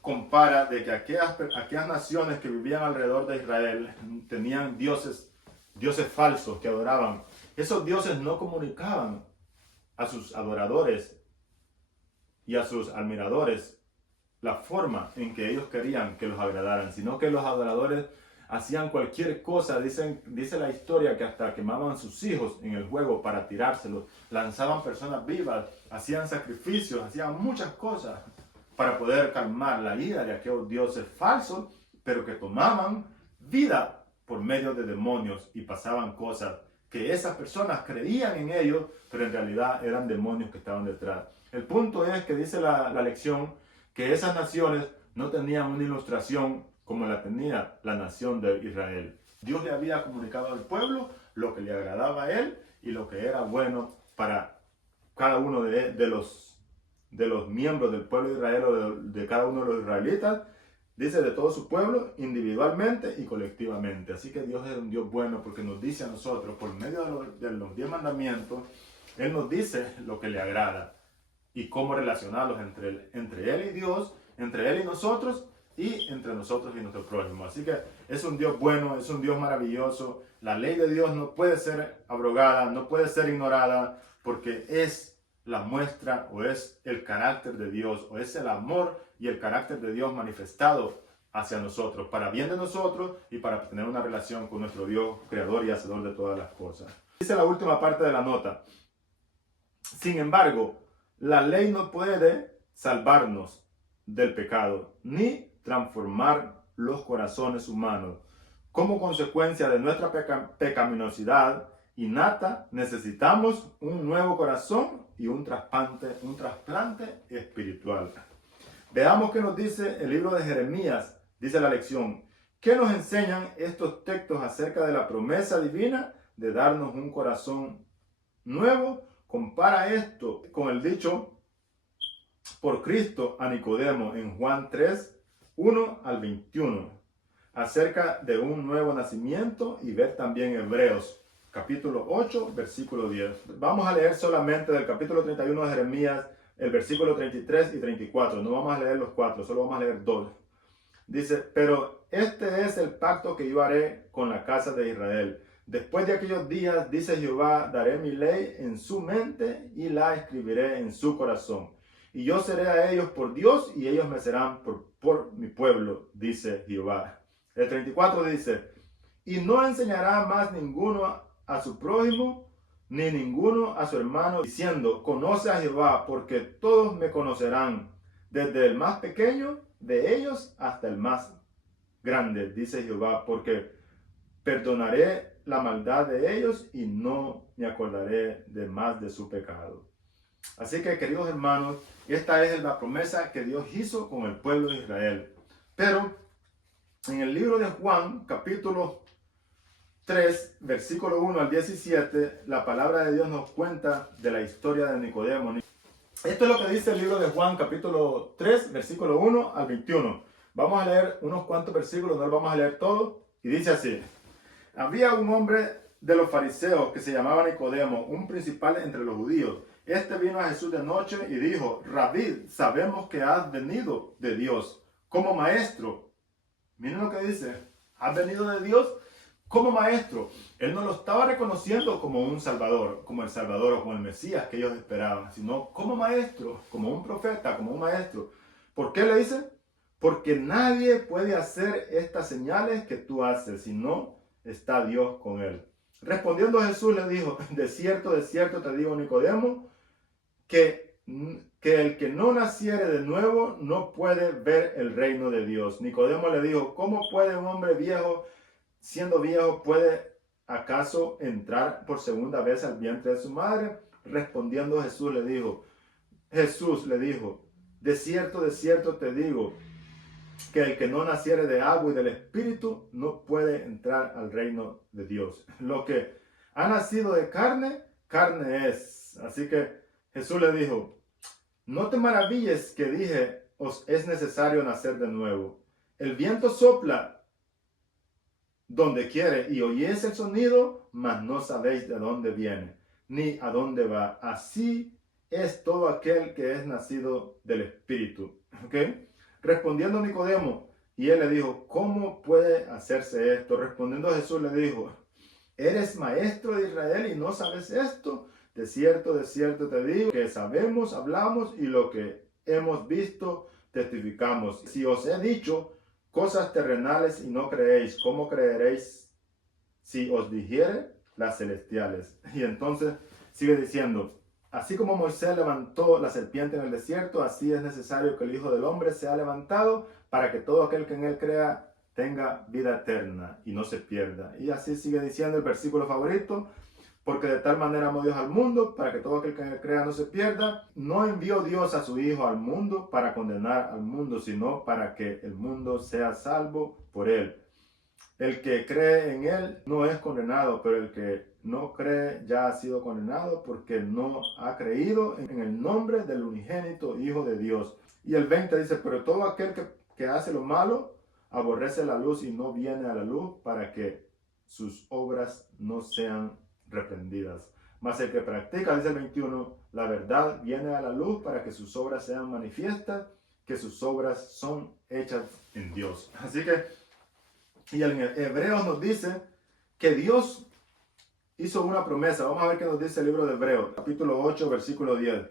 compara de que aquellas naciones que vivían alrededor de Israel tenían dioses falsos que adoraban. Esos dioses no comunicaban a sus adoradores y a sus admiradores la forma en que ellos querían que los agradaran, sino que los adoradores hacían cualquier cosa. Dice la historia que hasta quemaban sus hijos en el juego para tirárselos, lanzaban personas vivas, hacían sacrificios, hacían muchas cosas para poder calmar la ira de aquellos dioses falsos, pero que tomaban vida por medio de demonios y pasaban cosas que esas personas creían en ellos, pero en realidad eran demonios que estaban detrás. El punto es que dice la lección que esas naciones no tenían una ilustración como la tenía la nación de Israel. Dios le había comunicado al pueblo lo que le agradaba a él y lo que era bueno para cada uno de los miembros del pueblo de Israel o de cada uno de los israelitas. Dice de todo su pueblo, individualmente y colectivamente. Así que Dios es un Dios bueno porque nos dice a nosotros, por medio de los 10 mandamientos, Él nos dice lo que le agrada y cómo relacionarlos entre Él y Dios, entre Él y nosotros entre nosotros y nuestro prójimo. Así que es un Dios bueno, es un Dios maravilloso. La ley de Dios no puede ser abrogada, no puede ser ignorada, porque es la muestra o es el carácter de Dios o es el amor y el carácter de Dios manifestado hacia nosotros, para bien de nosotros y para tener una relación con nuestro Dios, creador y hacedor de todas las cosas. Dice la última parte de la nota: sin embargo, la ley no puede salvarnos del pecado ni transformar los corazones humanos. Como consecuencia de nuestra pecaminosidad innata, necesitamos un nuevo corazón y un trasplante espiritual. Veamos qué nos dice el libro de Jeremías. Dice la lección: ¿qué nos enseñan estos textos acerca de la promesa divina de darnos un corazón nuevo? Compara esto con el dicho por Cristo a Nicodemo en Juan 3, 1 al 21, acerca de un nuevo nacimiento, y ver también Hebreos capítulo 8, versículo 10. Vamos a leer solamente del capítulo 31 de Jeremías, el versículo 33 y 34. No vamos a leer los 4, solo vamos a leer 2. Dice: pero este es el pacto que yo haré con la casa de Israel. Después de aquellos días, dice Jehová, daré mi ley en su mente y la escribiré en su corazón. Y yo seré a ellos por Dios y ellos me serán por mi pueblo, dice Jehová. El 34 dice: y no enseñará más ninguno a su prójimo, ni ninguno a su hermano, diciendo: conoce a Jehová, porque todos me conocerán, desde el más pequeño de ellos hasta el más grande, dice Jehová, porque perdonaré la maldad de ellos y no me acordaré de más de su pecado. Así que, queridos hermanos, esta es la promesa que Dios hizo con el pueblo de Israel. Pero en el libro de Juan, capítulo 3, versículo 1 al 17, la palabra de Dios nos cuenta de la historia de Nicodemo. Esto es lo que dice el libro de Juan, capítulo 3, versículo 1 al 21. Vamos a leer unos cuantos versículos, no los vamos a leer todos. Y dice así: había un hombre de los fariseos, que se llamaba Nicodemo, un principal entre los judíos. Este vino a Jesús de noche y dijo: Rabí, sabemos que has venido de Dios como maestro. Miren lo que dice: has venido de Dios como maestro. Él no lo estaba reconociendo como un salvador, como el salvador o como el Mesías que ellos esperaban, sino como maestro, como un profeta, como un maestro. ¿Por qué le dice? Porque nadie puede hacer estas señales que tú haces si no está Dios con él. Respondiendo Jesús le dijo: de cierto te digo, Nicodemo, que el que no naciere de nuevo no puede ver el reino de Dios. Nicodemo le dijo: ¿cómo puede un hombre viejo, siendo viejo, puede acaso entrar por segunda vez al vientre de su madre? Respondiendo Jesús le dijo, de cierto te digo, que el que no naciere de agua y del Espíritu no puede entrar al reino de Dios. Lo que ha nacido de carne, carne es. Así que Jesús le dijo: no te maravilles que dije, os es necesario nacer de nuevo. El viento sopla donde quiere y oyes el sonido, mas no sabéis de dónde viene, ni a dónde va. Así es todo aquel que es nacido del Espíritu. ¿Ok? Respondiendo Nicodemo, y él le dijo: ¿cómo puede hacerse esto? Respondiendo Jesús le dijo: ¿eres maestro de Israel y no sabes esto? De cierto te digo que sabemos, hablamos, y lo que hemos visto testificamos. Si os he dicho cosas terrenales y no creéis, ¿cómo creeréis si os dijere las celestiales? Y entonces sigue diciendo: así como Moisés levantó la serpiente en el desierto, así es necesario que el Hijo del Hombre sea levantado, para que todo aquel que en él crea tenga vida eterna y no se pierda. Y así sigue diciendo el versículo favorito: porque de tal manera amó Dios al mundo, para que todo aquel que en él crea no se pierda. No envió Dios a su Hijo al mundo para condenar al mundo, sino para que el mundo sea salvo por él. El que cree en él no es condenado, pero el que no cree ya ha sido condenado, porque no ha creído en el nombre del unigénito Hijo de Dios. Y el 20 dice: pero todo aquel que hace lo malo aborrece la luz y no viene a la luz, para que sus obras no sean reprendidas. Mas el que practica, dice el 21, la verdad, viene a la luz, para que sus obras sean manifiestas, que sus obras son hechas en Dios. Así que, y en Hebreos nos dice que Dios hizo una promesa. Vamos a ver qué nos dice el libro de Hebreos, capítulo 8, versículo 10.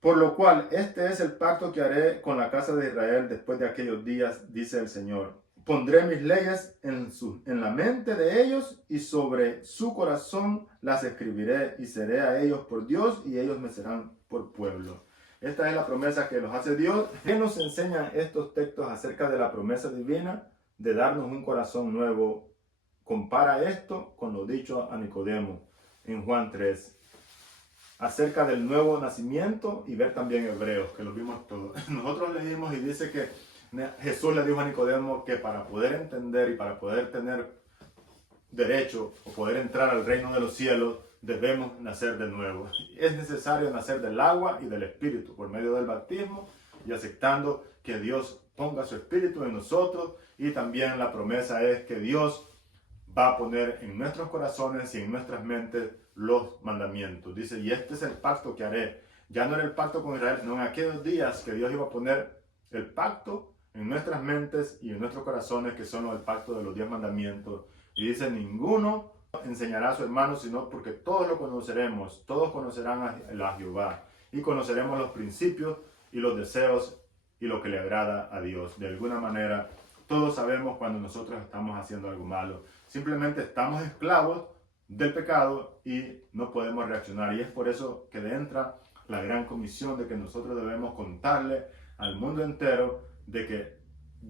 Por lo cual, este es el pacto que haré con la casa de Israel después de aquellos días, dice el Señor. Pondré mis leyes en la mente de ellos, y sobre su corazón las escribiré, y seré a ellos por Dios, y ellos me serán por pueblo. Esta es la promesa que nos hace Dios. ¿Qué nos enseñan estos textos acerca de la promesa divina de darnos un corazón nuevo? Compara esto con lo dicho a Nicodemo en Juan 3, acerca del nuevo nacimiento, y ver también Hebreos, que lo vimos todos. Nosotros leímos y dice que Jesús le dijo a Nicodemo que para poder entender y para poder tener derecho o poder entrar al reino de los cielos, debemos nacer de nuevo. Es necesario nacer del agua y del Espíritu por medio del bautismo, y aceptando que Dios ponga su Espíritu en nosotros. Y también la promesa es que Dios va a poner en nuestros corazones y en nuestras mentes los mandamientos. Dice: y este es el pacto que haré. Ya no era el pacto con Israel, sino en aquellos días que Dios iba a poner el pacto en nuestras mentes y en nuestros corazones, que son el pacto de los 10 mandamientos. Y dice: ninguno enseñará a su hermano, sino porque todos lo conoceremos, todos conocerán a Jehová, y conoceremos los principios y los deseos y lo que le agrada a Dios. De alguna manera, todos sabemos cuando nosotros estamos haciendo algo malo. Simplemente estamos esclavos del pecado y no podemos reaccionar. Y es por eso que entra la gran comisión de que nosotros debemos contarle al mundo entero de que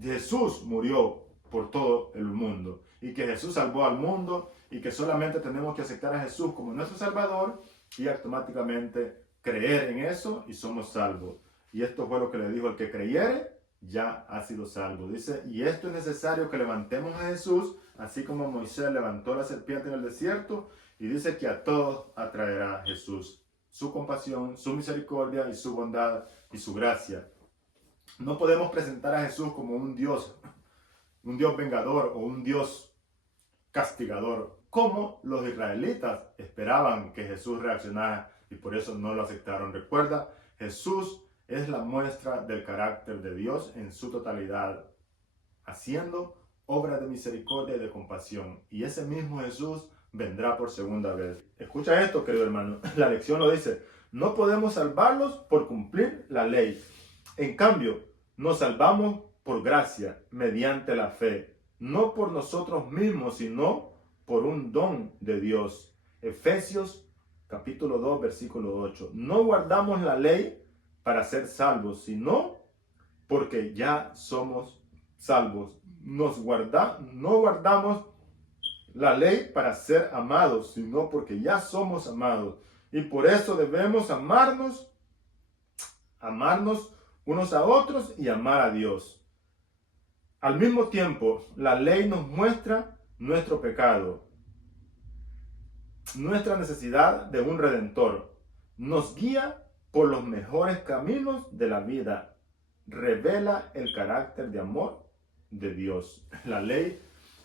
Jesús murió por todo el mundo, y que Jesús salvó al mundo, y que solamente tenemos que aceptar a Jesús como nuestro Salvador y automáticamente creer en eso, y somos salvos. Y esto fue lo que le dijo: el que creyere ya ha sido salvo. Dice: y esto es necesario, que levantemos a Jesús, así como Moisés levantó la serpiente en el desierto. Y dice que a todos atraerá Jesús su compasión, su misericordia y su bondad y su gracia. No podemos presentar a Jesús como un Dios vengador, o un Dios castigador, como los israelitas esperaban que Jesús reaccionara y por eso no lo aceptaron. Recuerda, Jesús es la muestra del carácter de Dios en su totalidad, haciendo obra de misericordia y de compasión. Y ese mismo Jesús vendrá por segunda vez. Escucha esto, querido hermano. La lección lo dice. No podemos salvarlos por cumplir la ley. En cambio, nos salvamos por gracia, mediante la fe. No por nosotros mismos, sino por un don de Dios. Efesios capítulo 2, versículo 8. No guardamos la ley para ser salvos, sino porque ya somos salvos. No guardamos la ley para ser amados, sino porque ya somos amados. Y por eso debemos amarnos unos a otros y amar a Dios. Al mismo tiempo, la ley nos muestra nuestro pecado, nuestra necesidad de un redentor. Nos guía por los mejores caminos de la vida. Revela el carácter de amor de Dios. La ley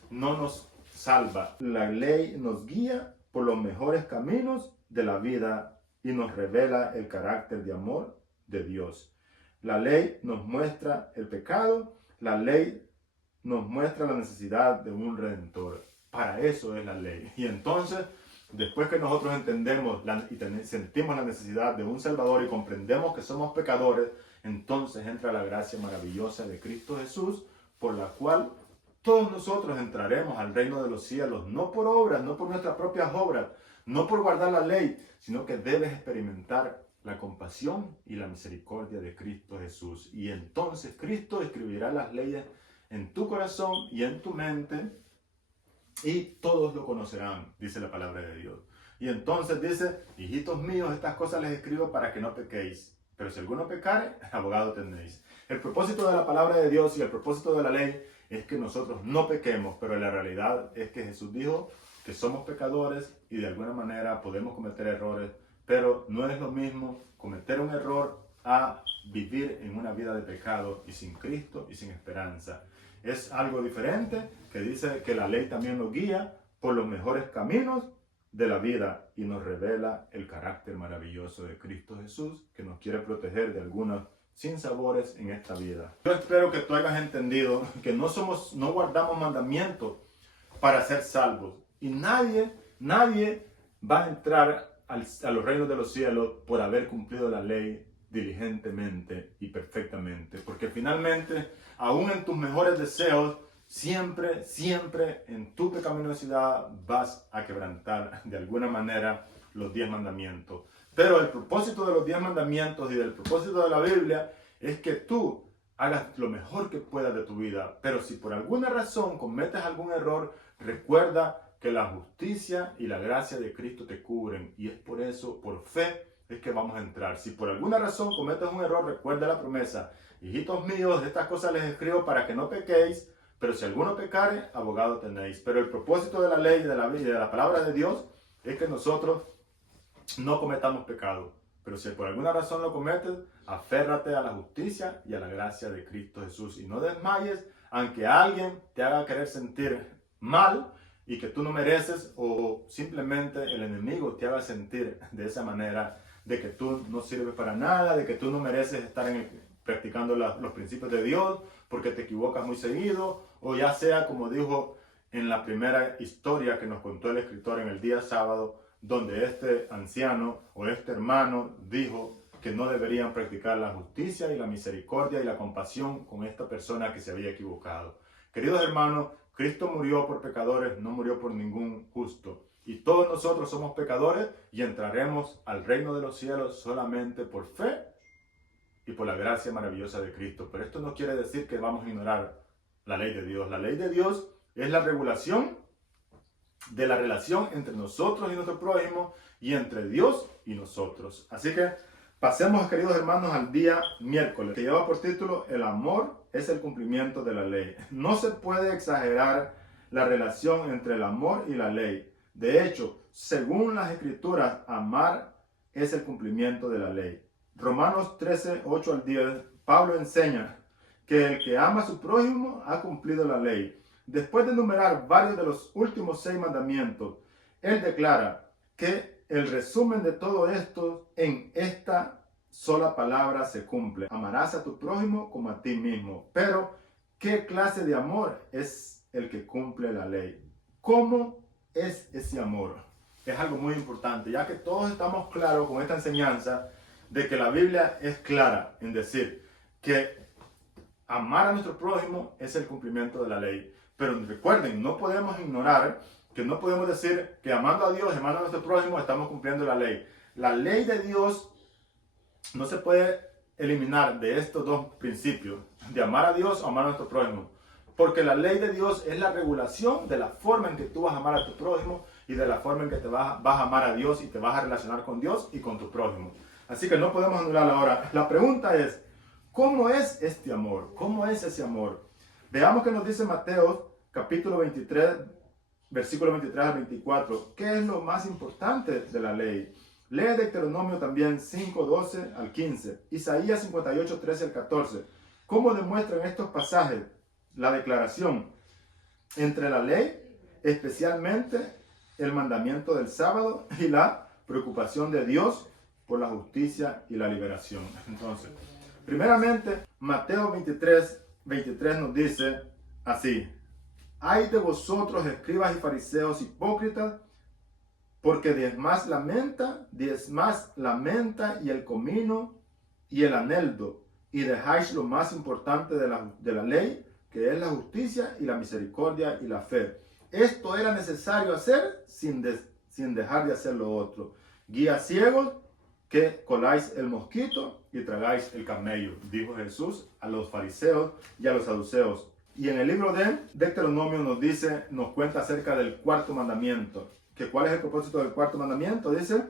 no nos salva. La ley nos guía por los mejores caminos de la vida y nos revela el carácter de amor de Dios. La ley nos muestra el pecado. La ley nos muestra la necesidad de un redentor. Para eso es la ley. Y entonces, después que nosotros entendemos y sentimos la necesidad de un Salvador y comprendemos que somos pecadores, entonces entra la gracia maravillosa de Cristo Jesús, por la cual todos nosotros entraremos al reino de los cielos, no por obras, no por nuestras propias obras, no por guardar la ley, sino que debes experimentar la compasión y la misericordia de Cristo Jesús. Y entonces Cristo escribirá las leyes en tu corazón y en tu mente, y todos lo conocerán, dice la palabra de Dios. Y entonces dice, hijitos míos, estas cosas les escribo para que no pequéis. Pero si alguno pecare, abogado tenéis. El propósito de la palabra de Dios y el propósito de la ley es que nosotros no pequemos, pero la realidad es que Jesús dijo que somos pecadores y de alguna manera podemos cometer errores, pero no es lo mismo cometer un error a vivir en una vida de pecado y sin Cristo y sin esperanza. Es algo diferente, que dice que la ley también nos guía por los mejores caminos de la vida y nos revela el carácter maravilloso de Cristo Jesús, que nos quiere proteger de algunos sinsabores en esta vida. Yo espero que tú hayas entendido que no guardamos mandamientos para ser salvos, y nadie va a entrar a los reinos de los cielos por haber cumplido la ley diligentemente y perfectamente, porque finalmente, aún en tus mejores deseos, siempre en tu pecaminosidad vas a quebrantar de alguna manera los 10 mandamientos. Pero el propósito de los 10 mandamientos y del propósito de la Biblia es que tú hagas lo mejor que puedas de tu vida. Pero si por alguna razón cometes algún error, recuerda que la justicia y la gracia de Cristo te cubren, y es por eso, por fe, es que vamos a entrar. Si por alguna razón cometes un error, recuerda la promesa: hijitos míos, estas cosas les escribo para que no pequéis, pero si alguno pecare, abogado tenéis. Pero el propósito de la ley, de la Biblia y de la palabra de Dios es que nosotros no cometamos pecado. Pero si por alguna razón lo cometes, aférrate a la justicia y a la gracia de Cristo Jesús, y no desmayes, aunque alguien te haga querer sentir mal y que tú no mereces, o simplemente el enemigo te haga sentir de esa manera, de que tú no sirves para nada, de que tú no mereces estar practicando los principios de Dios porque te equivocas muy seguido, o ya sea como dijo en la primera historia que nos contó el escritor en el día sábado, donde este anciano o este hermano dijo que no deberían practicar la justicia y la misericordia y la compasión con esta persona que se había equivocado. Queridos hermanos, Cristo murió por pecadores, no murió por ningún justo. Y todos nosotros somos pecadores y entraremos al reino de los cielos solamente por fe y por la gracia maravillosa de Cristo. Pero esto no quiere decir que vamos a ignorar la ley de Dios. La ley de Dios es la regulación de la relación entre nosotros y nuestro prójimo, y entre Dios y nosotros. Así que pasemos, queridos hermanos, al día miércoles, que lleva por título: el amor es el cumplimiento de la ley. No se puede exagerar la relación entre el amor y la ley. De hecho, según las Escrituras, amar es el cumplimiento de la ley. Romanos 13, 8 al 10, Pablo enseña que el que ama a su prójimo ha cumplido la ley. Después de enumerar varios de los últimos 6 mandamientos, él declara que el resumen de todo esto en esta sola palabra se cumple. Amarás a tu prójimo como a ti mismo. Pero, ¿qué clase de amor es el que cumple la ley? ¿Cómo es ese amor? Es algo muy importante, ya que todos estamos claros con esta enseñanza de que la Biblia es clara en decir que amar a nuestro prójimo es el cumplimiento de la ley. Pero recuerden, no podemos ignorar que no podemos decir que amando a Dios y amando a nuestro prójimo estamos cumpliendo la ley. La ley de Dios no se puede eliminar de estos dos principios, de amar a Dios o amar a nuestro prójimo. Porque la ley de Dios es la regulación de la forma en que tú vas a amar a tu prójimo y de la forma en que te vas a amar a Dios y te vas a relacionar con Dios y con tu prójimo. Así que no podemos anularla ahora. La pregunta es, ¿cómo es este amor? ¿Cómo es ese amor? Veamos que nos dice Mateo capítulo 23, versículo 23 al 24. ¿Qué es lo más importante de la ley? Lee Deuteronomio también 5, 12 al 15. Isaías 58, 13 al 14. ¿Cómo demuestran estos pasajes la declaración entre la ley, especialmente el mandamiento del sábado y la preocupación de Dios por la justicia y la liberación? Entonces, primeramente, Mateo 23, 23 nos dice así: Ay de vosotros, escribas y fariseos hipócritas, porque diezmáis la menta y el comino y el eneldo, y dejáis lo más importante de la ley, que es la justicia y la misericordia y la fe. Esto era necesario hacer sin dejar de hacer lo otro. Guías ciegos, que coláis el mosquito y tragáis el camello, dijo Jesús a los fariseos y a los saduceos. Y en el libro de Deuteronomio nos cuenta acerca del cuarto mandamiento. ¿Cuál es el propósito del cuarto mandamiento? Dice: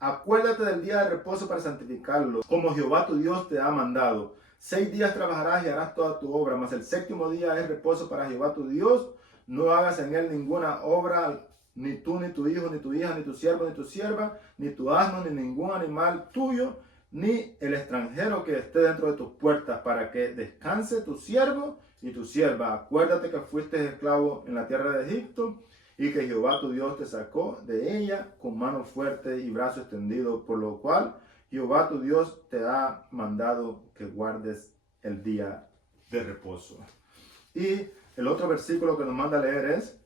acuérdate del día de reposo para santificarlo, como Jehová tu Dios te ha mandado. 6 días trabajarás y harás toda tu obra, mas el 7º día es reposo para Jehová tu Dios. No hagas en él ninguna obra, ni tú, ni tu hijo, ni tu hija, ni tu siervo, ni tu sierva, ni tu asno, ni ningún animal tuyo, ni el extranjero que esté dentro de tus puertas, para que descanse tu siervo y tu sierva. Acuérdate que fuiste esclavo en la tierra de Egipto, y que Jehová tu Dios te sacó de ella con mano fuerte y brazo extendido, por lo cual Jehová tu Dios te ha mandado que guardes el día de reposo. Y el otro versículo que nos manda a leer es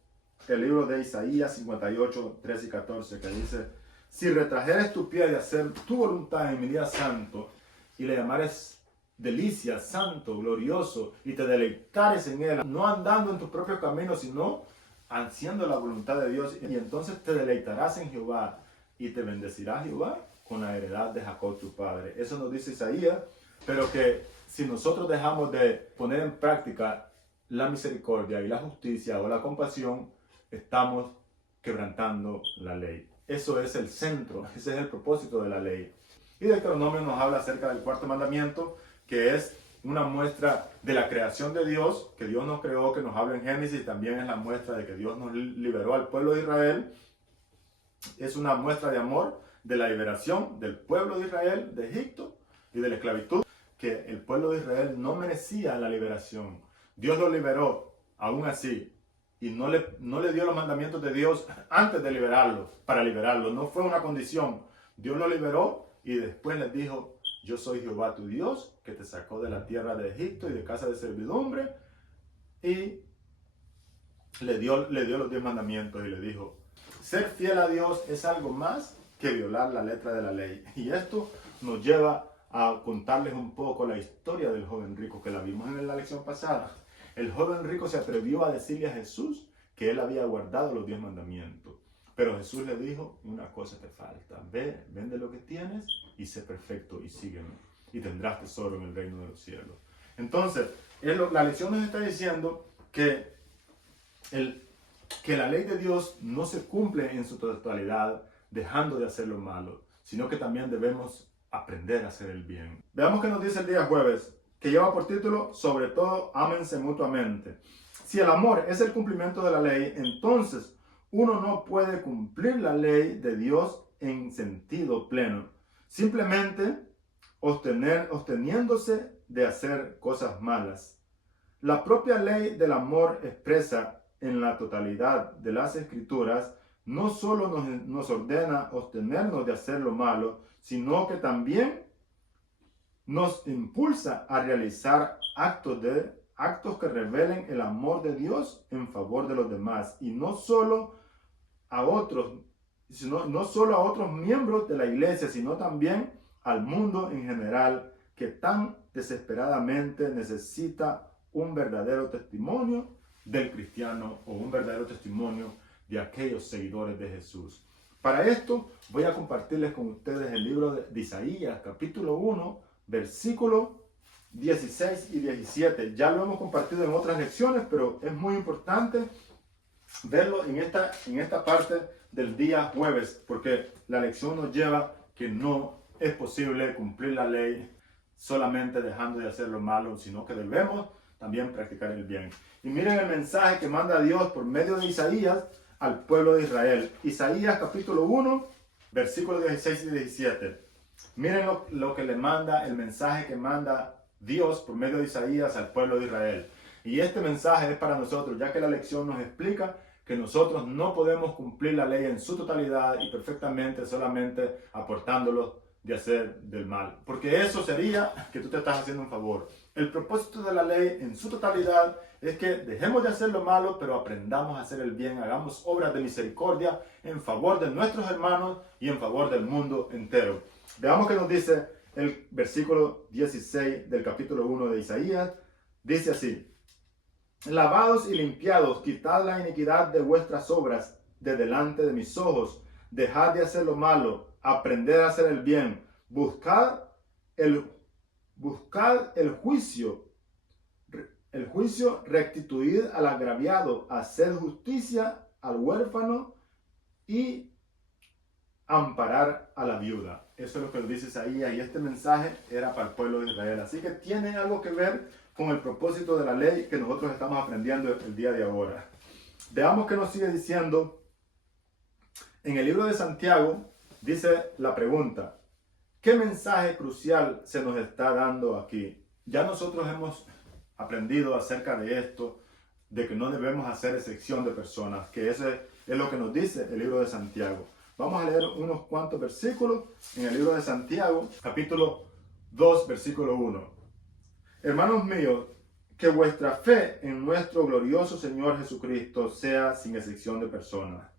el libro de Isaías 58, 13 y 14, que dice: si retrajeres tu pie de hacer tu voluntad en mi día santo, y le llamares delicia, santo, glorioso, y te deleitares en él, no andando en tus propios caminos, sino haciendo la voluntad de Dios, y entonces te deleitarás en Jehová, y te bendecirá Jehová con la heredad de Jacob tu padre. Eso nos dice Isaías, pero que si nosotros dejamos de poner en práctica la misericordia y la justicia o la compasión, estamos quebrantando la ley. Eso es el centro, ese es el propósito de la ley. Y Deuteronomio nos habla acerca del cuarto mandamiento, que es una muestra de la creación de Dios, que Dios nos creó, que nos habla en Génesis, también es la muestra de que Dios nos liberó al pueblo de Israel. Es una muestra de amor, de la liberación del pueblo de Israel de Egipto y de la esclavitud, que el pueblo de Israel no merecía la liberación. Dios lo liberó aún así, y no le dio los mandamientos de Dios antes de liberarlo, para liberarlo. No fue una condición. Dios lo liberó y después les dijo: yo soy Jehová tu Dios, que te sacó de la tierra de Egipto y de casa de servidumbre. Y le dio los 10 mandamientos y le dijo: ser fiel a Dios es algo más que violar la letra de la ley. Y esto nos lleva a contarles un poco la historia del joven rico, que la vimos en la lección pasada. El joven rico se atrevió a decirle a Jesús que él había guardado los 10 mandamientos. Pero Jesús le dijo: una cosa te falta. Ve, vende lo que tienes y sé perfecto y sígueme, y tendrás tesoro en el reino de los cielos. Entonces, la lección nos está diciendo que la ley de Dios no se cumple en su totalidad dejando de hacer lo malo, sino que también debemos aprender a hacer el bien. Veamos qué nos dice el día jueves, que lleva por título: sobre todo, ámense mutuamente. Si el amor es el cumplimiento de la ley, entonces uno no puede cumplir la ley de Dios en sentido pleno, simplemente absteniéndose de hacer cosas malas. La propia ley del amor expresa en la totalidad de las Escrituras no solo nos ordena abstenernos de hacer lo malo, sino que también nos impulsa a realizar actos que revelen el amor de Dios en favor de los demás, y no solo a otros, no solo a otros miembros de la iglesia, sino también al mundo en general, que tan desesperadamente necesita un verdadero testimonio del cristiano, o un verdadero testimonio de aquellos seguidores de Jesús. Para esto voy a compartirles con ustedes el libro de Isaías, capítulo 1, versículos 16 y 17. Ya lo hemos compartido en otras lecciones, pero es muy importante verlo en esta parte del día jueves, porque la lección nos lleva que no es posible cumplir la ley solamente dejando de hacer lo malo, sino que debemos también practicar el bien. Y miren el mensaje que manda Dios por medio de Isaías al pueblo de Israel. Isaías capítulo 1, versículos 16 y 17. Miren lo que le manda, el mensaje que manda Dios por medio de Isaías al pueblo de Israel. Y este mensaje es para nosotros, ya que la lección nos explica que nosotros no podemos cumplir la ley en su totalidad y perfectamente solamente aportándolos de hacer del mal. Porque eso sería que tú te estás haciendo un favor. El propósito de la ley en su totalidad es que dejemos de hacer lo malo, pero aprendamos a hacer el bien, hagamos obras de misericordia en favor de nuestros hermanos y en favor del mundo entero. Veamos qué nos dice el versículo 16 del capítulo 1 de Isaías. Dice así: lavados y limpiados, quitad la iniquidad de vuestras obras de delante de mis ojos, dejad de hacer lo malo, aprended a hacer el bien, buscad el juicio, restituid al agraviado, haced justicia al huérfano y amparar a la viuda. Eso es lo que lo dice Isaías, y este mensaje era para el pueblo de Israel. Así que tiene algo que ver con el propósito de la ley que nosotros estamos aprendiendo el día de ahora. Veamos qué nos sigue diciendo. En el libro de Santiago dice la pregunta: ¿qué mensaje crucial se nos está dando aquí? Ya nosotros hemos aprendido acerca de esto, de que no debemos hacer excepción de personas, que ese es lo que nos dice el libro de Santiago. Vamos a leer unos cuantos versículos en el libro de Santiago, capítulo 2, versículo 1. Hermanos míos, que vuestra fe en nuestro glorioso Señor Jesucristo sea sin excepción de personas.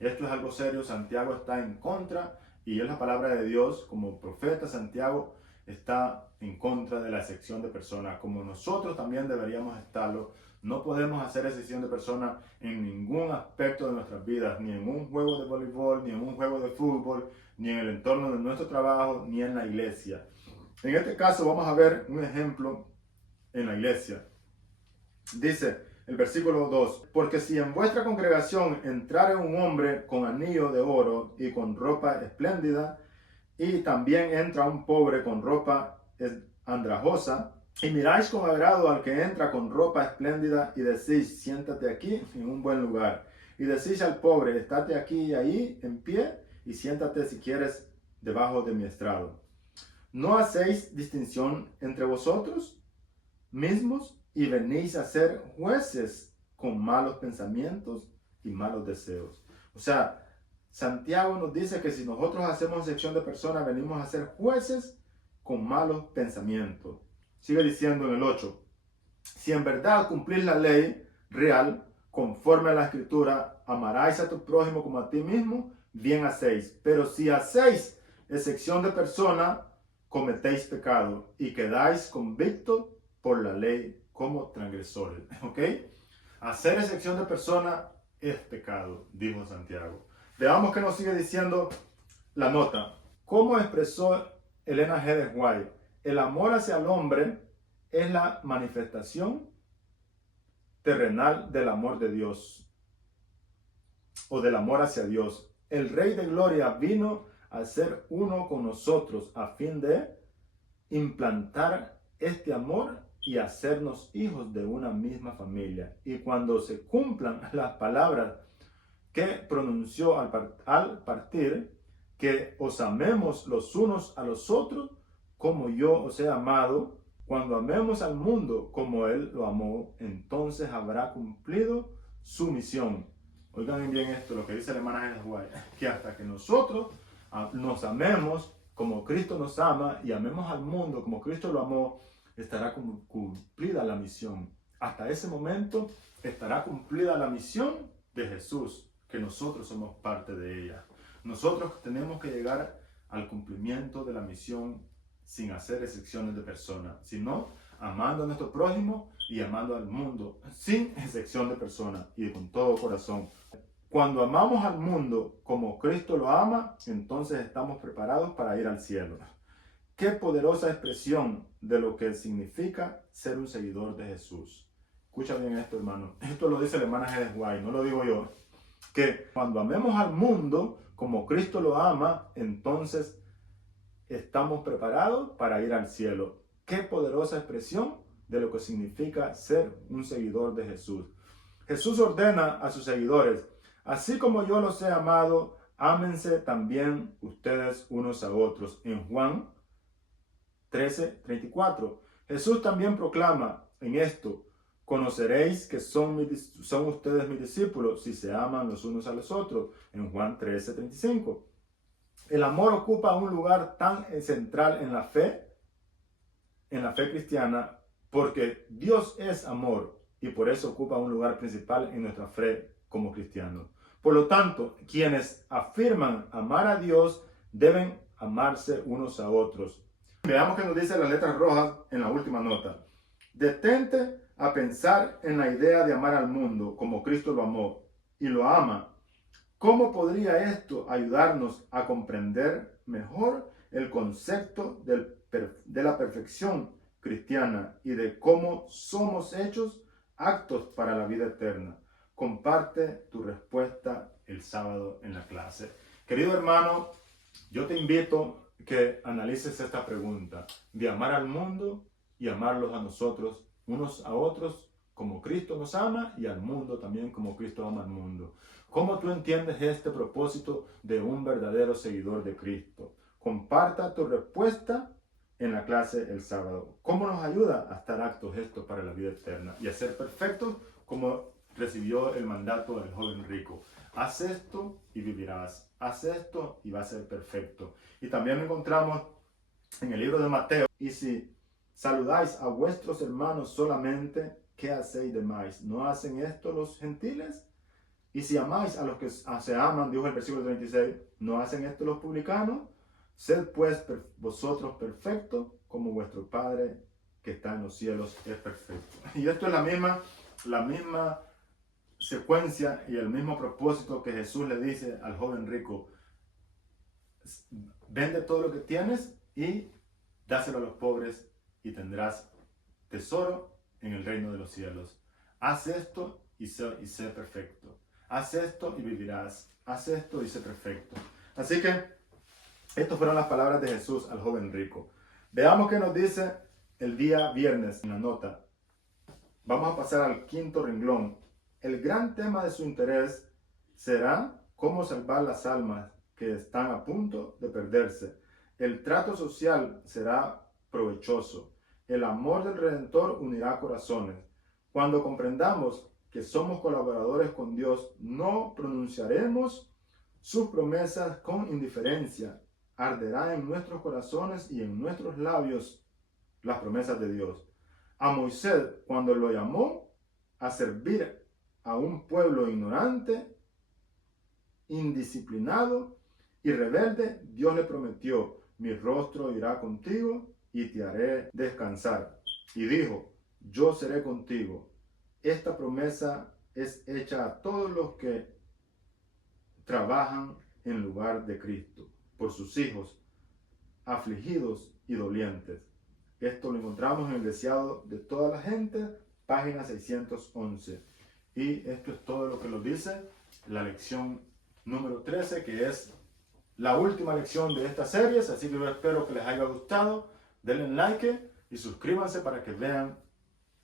Esto es algo serio. Santiago está en contra, y es la palabra de Dios. Como profeta, Santiago está en contra de la excepción de personas, como nosotros también deberíamos estarlo. No podemos hacer excepción de personas en ningún aspecto de nuestras vidas, ni en un juego de voleibol, ni en un juego de fútbol, ni en el entorno de nuestro trabajo, ni en la iglesia. En este caso vamos a ver un ejemplo en la iglesia. Dice el versículo 2: porque si en vuestra congregación entrare un hombre con anillo de oro y con ropa espléndida, y también entra un pobre con ropa andrajosa, y miráis con agrado al que entra con ropa espléndida, y decís: siéntate aquí en un buen lugar. Y decís al pobre: estate aquí y ahí en pie, y siéntate si quieres debajo de mi estrado. ¿No hacéis distinción entre vosotros mismos y venís a ser jueces con malos pensamientos y malos deseos? O sea, Santiago nos dice que si nosotros hacemos excepción de personas, venimos a ser jueces con malos pensamientos. Sigue diciendo en el 8: si en verdad cumplís la ley real, conforme a la Escritura, amarás a tu prójimo como a ti mismo, bien hacéis. Pero si hacéis excepción de persona, cometéis pecado y quedáis convictos por la ley como transgresores. ¿Ok? Hacer excepción de persona es pecado, dijo Santiago. Veamos qué nos sigue diciendo la nota. ¿Cómo expresó Elena G. de White? El amor hacia el hombre es la manifestación terrenal del amor de Dios, o del amor hacia Dios. El Rey de Gloria vino a ser uno con nosotros a fin de implantar este amor y hacernos hijos de una misma familia. Y cuando se cumplan las palabras que pronunció al partir, que os amemos los unos a los otros como yo os he amado, Cuando amemos al mundo como Él lo amó, entonces habrá cumplido su misión. Oigan bien esto, lo que dice la hermana Ellen White, que hasta que nosotros nos amemos como Cristo nos ama y amemos al mundo como Cristo lo amó, estará cumplida la misión. Hasta ese momento estará cumplida la misión de Jesús, que nosotros somos parte de ella. Nosotros tenemos que llegar al cumplimiento de la misión sin hacer excepciones de personas, sino amando a nuestro prójimo y amando al mundo sin excepción de personas y con todo corazón. Cuando amamos al mundo como Cristo lo ama, entonces estamos preparados para ir al cielo. Qué poderosa expresión de lo que significa ser un seguidor de Jesús. Escucha bien esto, hermano. Esto lo dice la hermana Ellen White, no lo digo yo. Que cuando amemos al mundo como Cristo lo ama, entonces estamos preparados para ir al cielo. Qué poderosa expresión de lo que significa ser un seguidor de Jesús. Jesús ordena a sus seguidores: así como yo los he amado, ámense también ustedes unos a otros. En Juan 13:34. Jesús también proclama en esto: conoceréis que son ustedes mis discípulos si se aman los unos a los otros. En Juan 13:35. El amor ocupa un lugar tan central en la fe cristiana, porque Dios es amor y por eso ocupa un lugar principal en nuestra fe como cristianos. Por lo tanto, quienes afirman amar a Dios deben amarse unos a otros. Veamos qué nos dice las letras rojas en la última nota. Detente a pensar en la idea de amar al mundo como Cristo lo amó y lo ama. ¿Cómo podría esto ayudarnos a comprender mejor el concepto de la perfección cristiana y de cómo somos hechos actos para la vida eterna? Comparte tu respuesta el sábado en la clase. Querido hermano, yo te invito a que analices esta pregunta de amar al mundo y amarlos a nosotros, unos a otros, como Cristo nos ama, y al mundo también como Cristo ama al mundo. ¿Cómo tú entiendes este propósito de un verdadero seguidor de Cristo? Comparta tu respuesta en la clase el sábado. ¿Cómo nos ayuda a estar actos esto para la vida eterna y a ser perfectos como recibió el mandato del joven rico? Haz esto y vivirás. Haz esto y vas a ser perfecto. Y también lo encontramos en el libro de Mateo. Y si saludáis a vuestros hermanos solamente, ¿qué hacéis de más? ¿No hacen esto los gentiles? Y si amáis a los que se aman, dijo el versículo 36, ¿no hacen esto los publicanos? Sed pues vosotros perfectos, como vuestro Padre que está en los cielos es perfecto. Y esto es la misma secuencia y el mismo propósito que Jesús le dice al joven rico: vende todo lo que tienes y dáselo a los pobres y tendrás tesoro en el reino de los cielos. Haz esto y sé perfecto. Haz esto y vivirás. Haz esto y sé perfecto. Así que estas fueron las palabras de Jesús al joven rico. Veamos qué nos dice el día viernes en la nota. Vamos a pasar al quinto renglón. El gran tema de su interés será cómo salvar las almas que están a punto de perderse. El trato social será provechoso. El amor del Redentor unirá corazones. Cuando comprendamos que somos colaboradores con Dios, no pronunciaremos sus promesas con indiferencia. Arderá en nuestros corazones y en nuestros labios las promesas de Dios. A Moisés, cuando lo llamó a servir a un pueblo ignorante, indisciplinado y rebelde, Dios le prometió: mi rostro irá contigo y te haré descansar. Y dijo: yo seré contigo. Esta promesa es hecha a todos los que trabajan en lugar de Cristo, por sus hijos, afligidos y dolientes. Esto lo encontramos en el Deseado de toda la gente, página 611. Y esto es todo lo que nos dice la lección número 13, que es la última lección de esta serie. Así que yo espero que les haya gustado. Denle like y suscríbanse para que vean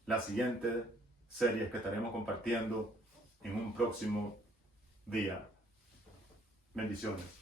las siguientes series que estaremos compartiendo en un próximo día. Bendiciones.